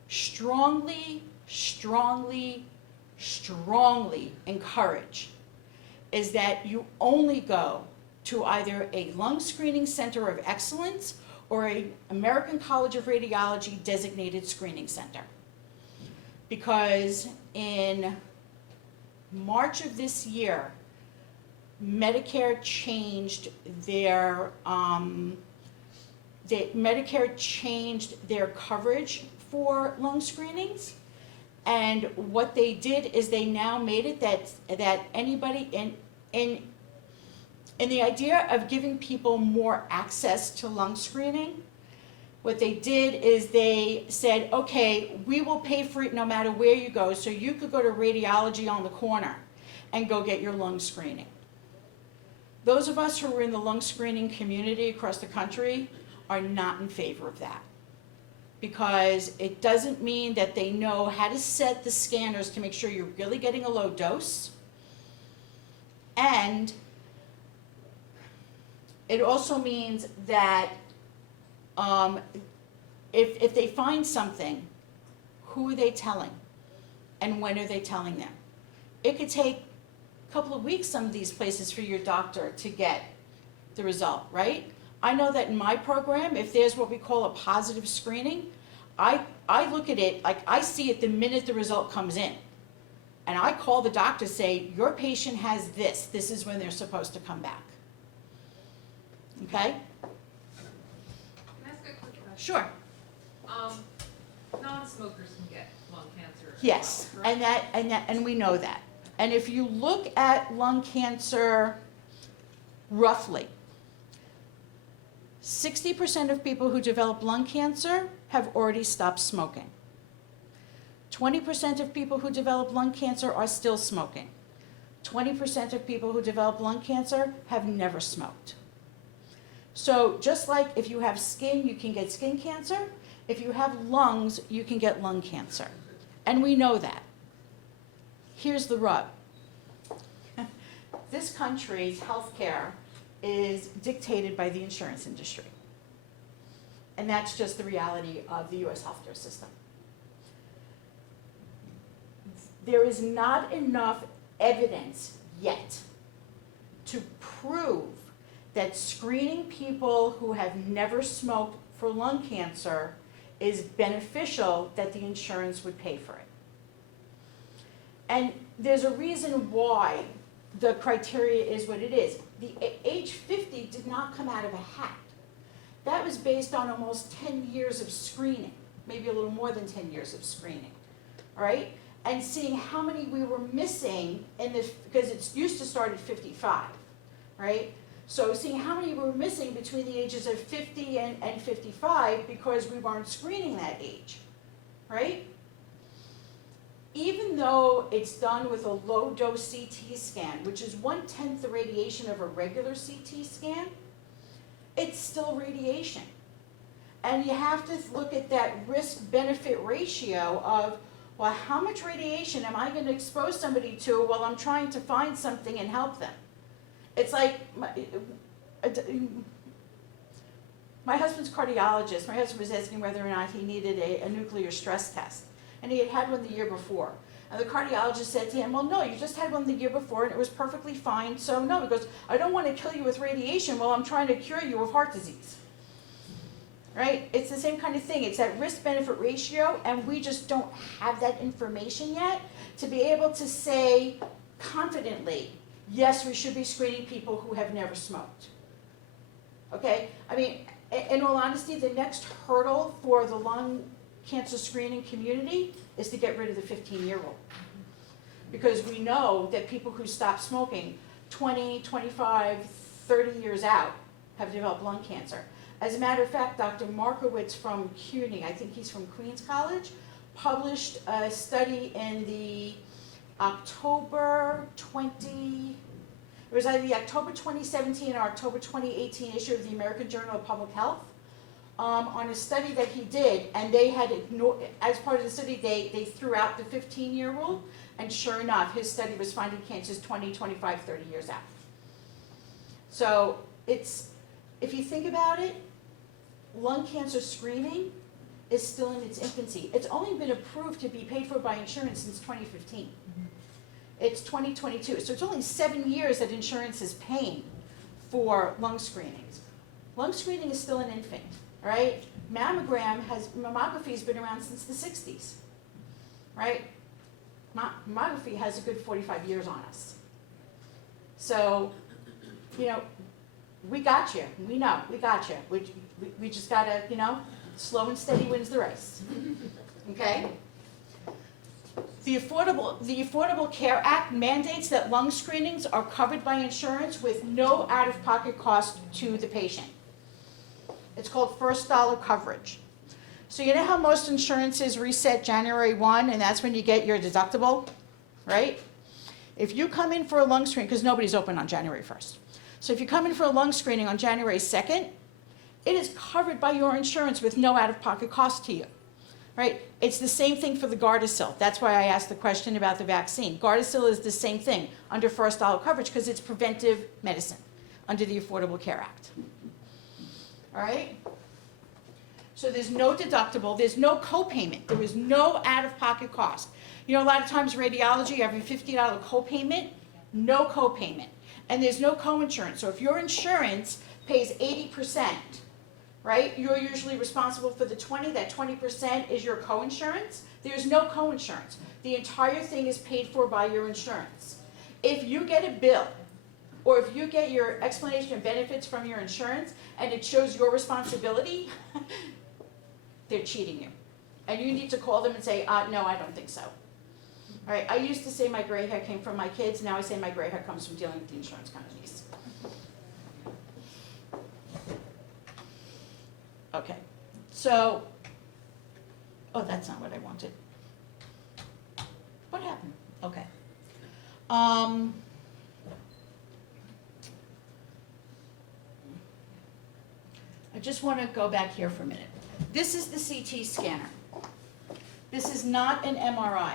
strongly encourage is that you only go to either a lung screening center of excellence or a American College of Radiology designated screening center. Because in March of this year, Medicare changed their coverage for lung screenings. And what they did is they now made it that anybody in the idea of giving people more access to lung screening, what they did is they said, okay, we will pay for it no matter where you go, so you could go to radiology on the corner and go get your lung screening. Those of us who are in the lung screening community across the country are not in favor of that, because it doesn't mean that they know how to set the scanners to make sure you're really getting a low dose, and it also means that if they find something, who are they telling? And when are they telling them? It could take a couple of weeks, some of these places, for your doctor to get the result, right? I know that in my program, if there's what we call a positive screening, I look at it, like I see it the minute the result comes in. And I call the doctor, say, your patient has this. This is when they're supposed to come back. Okay? Can I ask a quick question? Sure. Non-smokers can get lung cancer. as Yes, well, correct? and we know that. And if you look at lung cancer, roughly, 60% of people who develop lung cancer have already stopped smoking. 20% of people who develop lung cancer are still smoking. 20% of people who develop lung cancer have never smoked. So just like if you have skin, you can get skin cancer. If you have lungs, you can get lung cancer. And we know that. Here's the rub. This country's healthcare is dictated by the insurance industry. And that's just the reality of the US healthcare system. There is not enough evidence yet to prove that screening people who have never smoked for lung cancer is beneficial, that the insurance would pay for it. And there's a reason why the criteria is what it is. The age 50 did not come out of a hat. That was based on almost 10 years of screening, maybe a little more than 10 years of screening, all right? And seeing how many we were missing in this, because it's used to start at 55, right? So seeing how many we were missing between the ages of 50 and 55 because we weren't screening that age, right? Even though it's done with a low-dose CT scan, which is 1/10 the radiation of a regular CT scan, it's still radiation. And you have to look at that risk-benefit ratio of, well, how much radiation am I going to expose somebody to while I'm trying to find something and help them? It's like, my husband's cardiologist, my husband was asking whether or not he needed a nuclear stress test. And he had had one the year before. And the cardiologist said to him, well, no, you just had one the year before and it was perfectly fine, so no. He goes, I don't want to kill you with radiation while I'm trying to cure you of heart disease. Right? It's the same kind of thing. It's that risk-benefit ratio, and we just don't have that information yet to be able to say confidently, yes, we should be screening people who have never smoked. Okay? I mean, in all honesty, the next hurdle for the lung cancer screening community is to get rid of the 15-year-old. Because we know that people who stop smoking 20, 25, 30 years out have developed lung cancer. As a matter of fact, Dr. Markowitz from CUNY, I think he's from Queens College, published a study in the October 2017 or October 2018 issue of the American Journal of Public Health, on a study that he did, and they had ignored, as part of the study, they threw out the 15-year rule, and sure enough, his study was finding cancers 20, 25, 30 years out. So it's, if you think about it, lung cancer screening is still in its infancy. It's only been approved to be paid for by insurance since 2015. It's 2022, so it's only 7 years that insurance is paying for lung screenings. Lung screening is still an infant, all right? Mammography's been around since the 60s, right? Mammography has a good 45 years on us. So, you know, we got you. We know, we got you. We just gotta, you know, slow and steady wins the race. Okay? The Affordable Care Act mandates that lung screenings are covered by insurance with no out-of-pocket cost to the patient. It's called first dollar coverage. So you know how most insurances reset January 1 and that's when you get your deductible, right? If you come in for a lung screen, because nobody's open on January 1st. So if you come in for a lung screening on January 2nd, it is covered by your insurance with no out-of-pocket cost to you, right? It's the same thing for the Gardasil. That's why I asked the question about the vaccine. Gardasil is the same thing under first dollar coverage because it's preventive medicine under the Affordable Care Act. All right? So there's no deductible, there's no copayment, there is no out-of-pocket cost. You know, a lot of times radiology, every $50 copayment, no copayment. And there's no coinsurance. So if your insurance pays 80%, right, you're usually responsible for the 20, that 20% is your coinsurance. There's no coinsurance. The entire thing is paid for by your insurance. If you get a bill, or if you get your explanation of benefits from your insurance and it shows your responsibility, they're cheating you. And you need to call them and say, no, I don't think so. All right, I used to say my gray hair came from my kids, now I say my gray hair comes from dealing with the insurance companies. Okay, so, oh, that's not what I wanted. What happened? Okay. I just want to go back here for a minute. This is the CT scanner. This is not an MRI.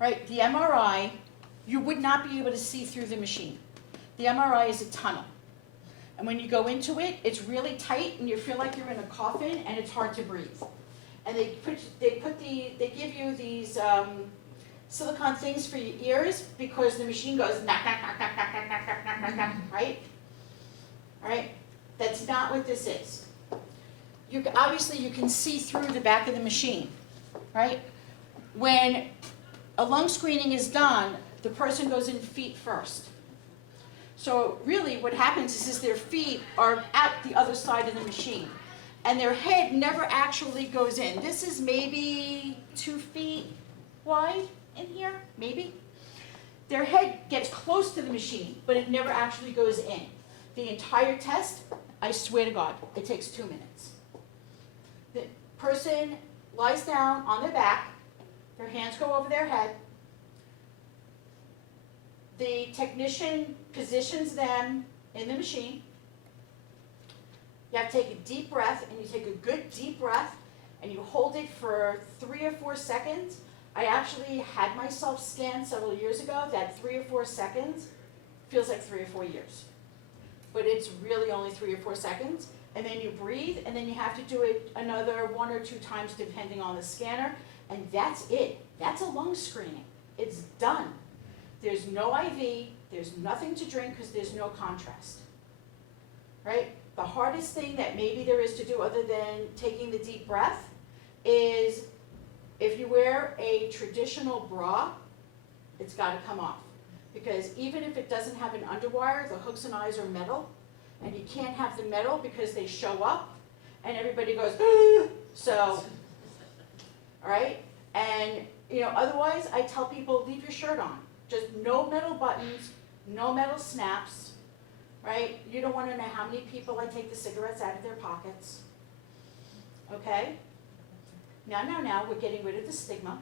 Right? The MRI, you would not be able to see through the machine. The MRI is a tunnel. And when you go into it, it's really tight and you feel like you're in a coffin and it's hard to breathe. And they give you these silicone things for your ears because the machine goes knock, knock, knock, knock, knock, knock, knock, knock, knock, knock, right? All right? That's not what this is. Obviously, you can see through the back of the machine, right? When a lung screening is done, the person goes in feet first. So really what happens is their feet are at the other side of the machine and their head never actually goes in. This is maybe 2 feet wide in here, maybe. Their head gets close to the machine, but it never actually goes in. The entire test, I swear to God, it takes 2 minutes. The person lies down on their back, their hands go over their head. The technician positions them in the machine. You have to take a deep breath, and you take a good deep breath, and you hold it for 3 or 4 seconds. I actually had myself scanned several years ago. That 3 or 4 seconds feels like 3 or 4 years. But it's really only 3 or 4 seconds. And then you breathe, and then you have to do it another 1 or 2 times depending on the scanner. And that's it. That's a lung screening. It's done. There's no IV, there's nothing to drink because there's no contrast, right? The hardest thing that maybe there is to do other than taking the deep breath is if you wear a traditional bra, it's got to come off. Because even if it doesn't have an underwire, the hooks and eyes are metal, and you can't have the metal because they show up, and everybody goes, so, all right? And, you know, otherwise I tell people, leave your shirt on. Just no metal buttons, no metal snaps, right? You don't want to know how many people I take the cigarettes out of their pockets. Okay? Now, we're getting rid of the stigma.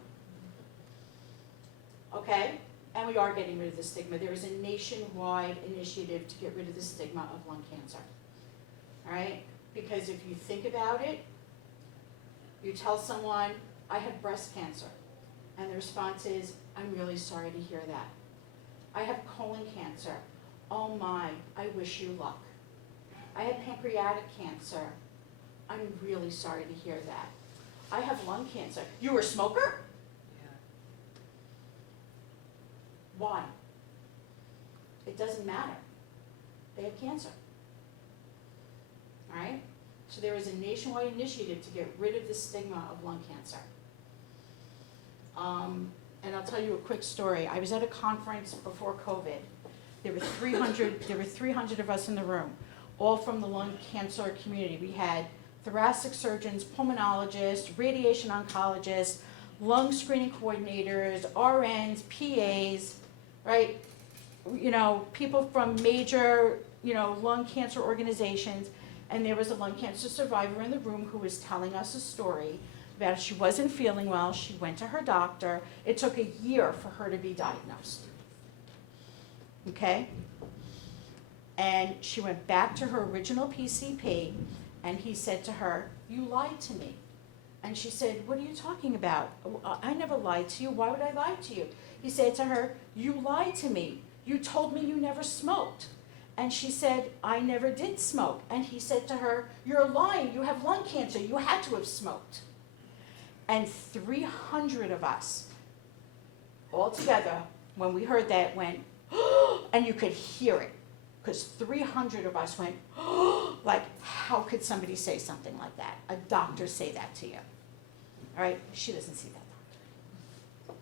Okay? And we are getting rid of the stigma. There is a nationwide initiative to get rid of the stigma of lung cancer. All right? Because if you think about it, you tell someone, I have breast cancer. And the response is, I'm really sorry to hear that. I have colon cancer. Oh my, I wish you luck. I have pancreatic cancer. I'm really sorry to hear that. I have lung cancer. You were a smoker? Yeah. Why? It doesn't matter. They have cancer. All right? So there is a nationwide initiative to get rid of the stigma of lung cancer. And I'll tell you a quick story. I was at a conference before COVID. There were 300 of us in the room, all from the lung cancer community. We had thoracic surgeons, pulmonologists, radiation oncologists, lung screening coordinators, RNs, PAs, right? You know, people from major, you know, lung cancer organizations. And there was a lung cancer survivor in the room who was telling us a story about she wasn't feeling well. She went to her doctor. It took a year for her to be diagnosed. Okay? And she went back to her original PCP, and he said to her, "You lied to me." And she said, "What are you talking about? I never lied to you. Why would I lie to you?" He said to her, "You lied to me. You told me you never smoked." And she said, "I never did smoke." And he said to her, "You're lying. You have lung cancer. You had to have smoked." And 300 of us, all together, when we heard that, went, and you could hear it, because 300 of us went, like, how could somebody say something like that? A doctor say that to you. All right, she doesn't see that doctor.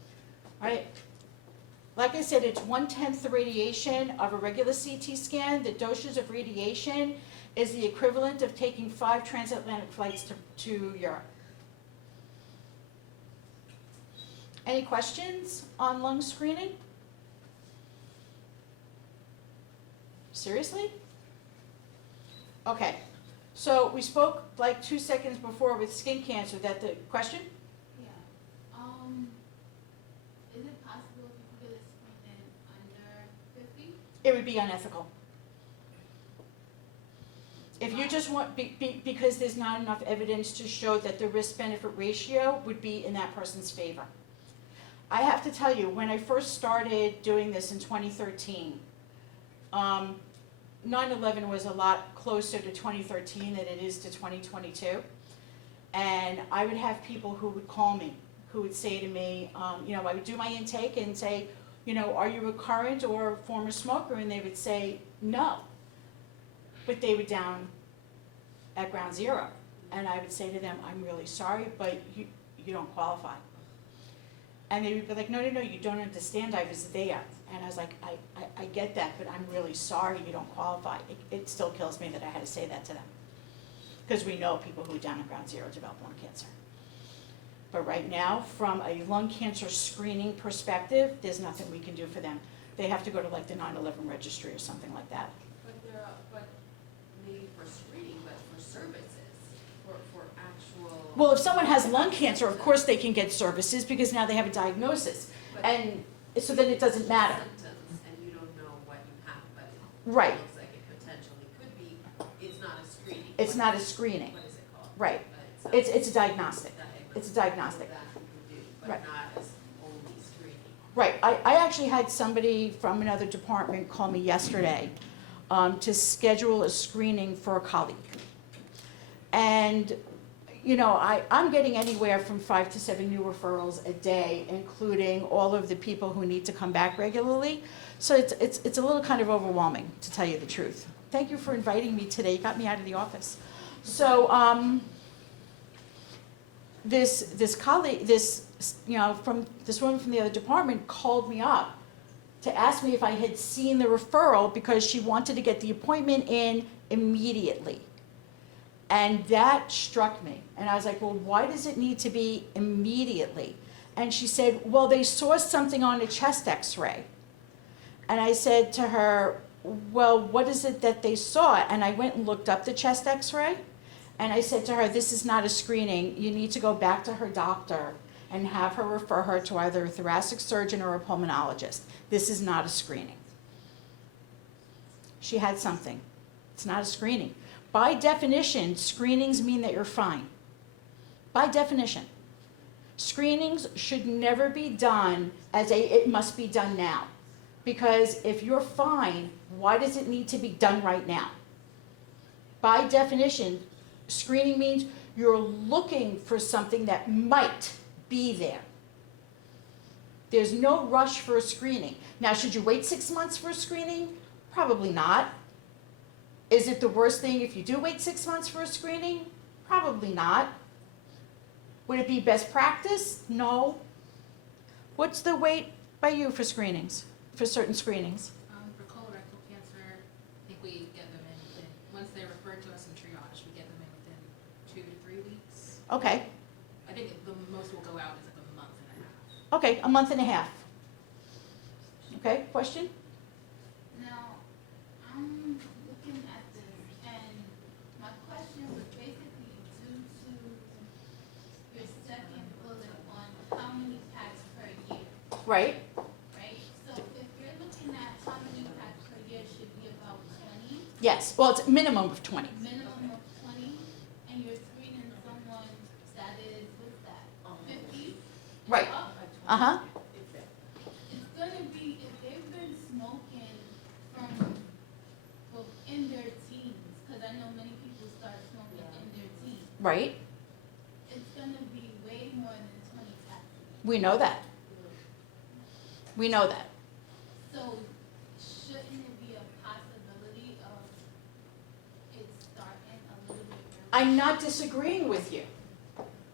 All right, like I said, it's 1/10 the radiation of a regular CT scan. The doses of radiation is the equivalent of taking 5 transatlantic flights to Europe. Any questions on lung screening? Seriously? Okay, so we spoke like 2 seconds before with skin cancer, that the question? Yeah. Is it possible if you get a screen under 50? It would be unethical. If you just want, because there's not enough evidence to show that the risk-benefit ratio would be in that person's favor. I have to tell you, when I first started doing this in 2013, 9/11 was a lot closer to 2013 than it is to 2022. And I would have people who would call me, who would say to me, you know, I would do my intake and say, you know, are you a current or a former smoker? And they would say, no. But they were down at ground zero. And I would say to them, I'm really sorry, but you don't qualify. And they would be like, no, you don't understand, I was there. And I was like, I get that, but I'm really sorry you don't qualify. It still kills me that I had to say that to them. Because we know people who are down at ground zero develop lung cancer. But right now, from a lung cancer screening perspective, there's nothing we can do for them. They have to go to like the 9/11 registry or something like that. But maybe for screening, but for services, for actual. Well, if someone has lung cancer, of course they can get services because now they have a diagnosis. But And so then it doesn't matter. Symptoms, and you don't know what you have, but it Right. looks like it potentially could be, it's not a screening. It's not a screening. What is it called? Right. It's It's a diagnostic. It's a diagnostic. That you can do, but Right. not as only screening. Right, I actually had somebody from another department call me yesterday to schedule a screening for a colleague. And, you know, I'm getting anywhere from 5 to 7 new referrals a day, including all of the people who need to come back regularly. So it's a little kind of overwhelming, to tell you the truth. Thank you for inviting me today, you got me out of the office. So, this colleague, from this woman from the other department called me up to ask me if I had seen the referral because she wanted to get the appointment in immediately. And that struck me. And I was like, well, why does it need to be immediately? And she said, well, they saw something on a chest x-ray. And I said to her, well, what is it that they saw? And I went and looked up the chest x-ray. And I said to her, this is not a screening. You need to go back to her doctor and have her refer her to either a thoracic surgeon or a pulmonologist. This is not a screening. She had something. It's not a screening. By definition, screenings mean that you're fine. By definition. Screenings should never be done as it must be done now. Because if you're fine, why does it need to be done right now? By definition, screening means you're looking for something that might be there. There's no rush for a screening. Now, should you wait 6 months for a screening? Probably not. Is it the worst thing if you do wait 6 months for a screening? Probably not. Would it be best practice? No. What's the wait by you for screenings, for certain screenings? For colorectal cancer, I think we get them in within, once they're referred to us in triage, we get them in within 2 to 3 weeks. Okay, I think the most will go out is like a month and a half. okay, a month and a half. Okay, question? Now, I'm looking at this, and my question was basically due to your second bullet on how many packs per year, Right, right? So if you're looking at how many packs per year should be about 20, yes, well, it's a minimum of 20. minimum of 20, and you're screening someone that is, what's that, 50? Right. Up, Uh-huh, it's gonna be, if they've been smoking from, well, in their teens, because I know many people start smoking in their teens, right, it's gonna be way more than 20 packs. we know that. We know that. So shouldn't it be a possibility of it starting a little bit earlier? I'm not disagreeing with you.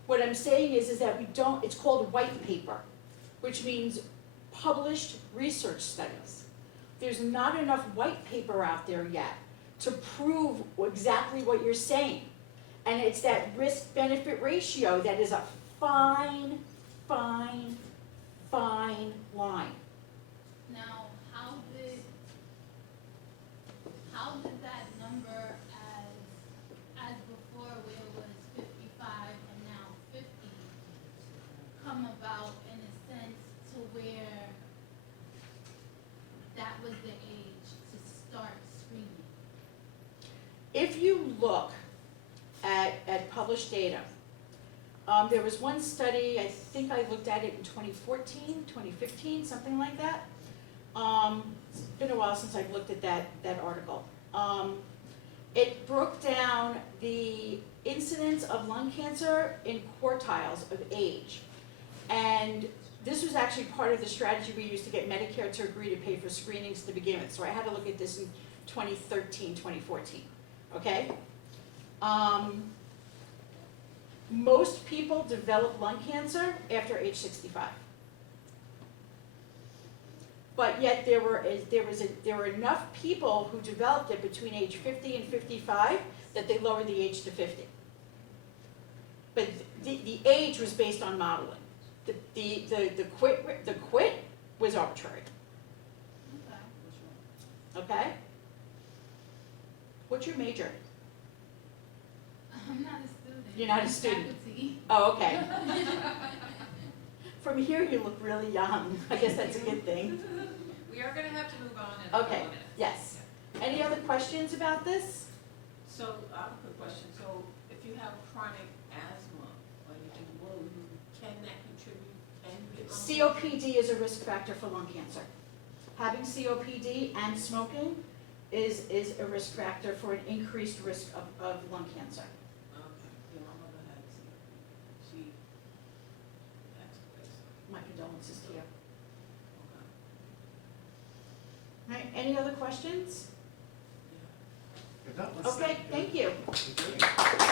What I'm saying is that we don't, it's called white paper, which means published research studies. There's not enough white paper out there yet to prove exactly what you're saying. And it's that risk-benefit ratio that is a fine, fine, fine line. Now, how did that number as before where it was 55 and now 50 come about in a sense to where that was the age to start screening? If you look at published data, there was one study, I think I looked at it in 2014, 2015, something like that. It's been a while since I've looked at that article. It broke down the incidence of lung cancer in quartiles of age. And this was actually part of the strategy we used to get Medicare to agree to pay for screenings to begin with. So I had to look at this in 2013, 2014, okay? Most people develop lung cancer after age 65. But yet there were enough people who developed it between age 50 and 55 that they lowered the age to 50. But the age was based on modeling. The quit was arbitrary. Okay. Okay? What's your major? I'm not a student. You're not a I'm student. faculty. Oh, okay. From here you look really young. I guess that's a good thing. We are gonna have to move on in a couple Okay, of minutes. yes. Any other questions about this? So, I have a quick question, so if you have chronic asthma or anything, can that contribute, can you get lung cancer? COPD is a risk factor for lung cancer. Having COPD and smoking is a risk factor for an increased risk of lung cancer. Okay, yeah, my mother had COPD, she passed away, so, My condolences to you. okay, All right, any other questions? yeah. If not, let's Okay, thank you. Thank you.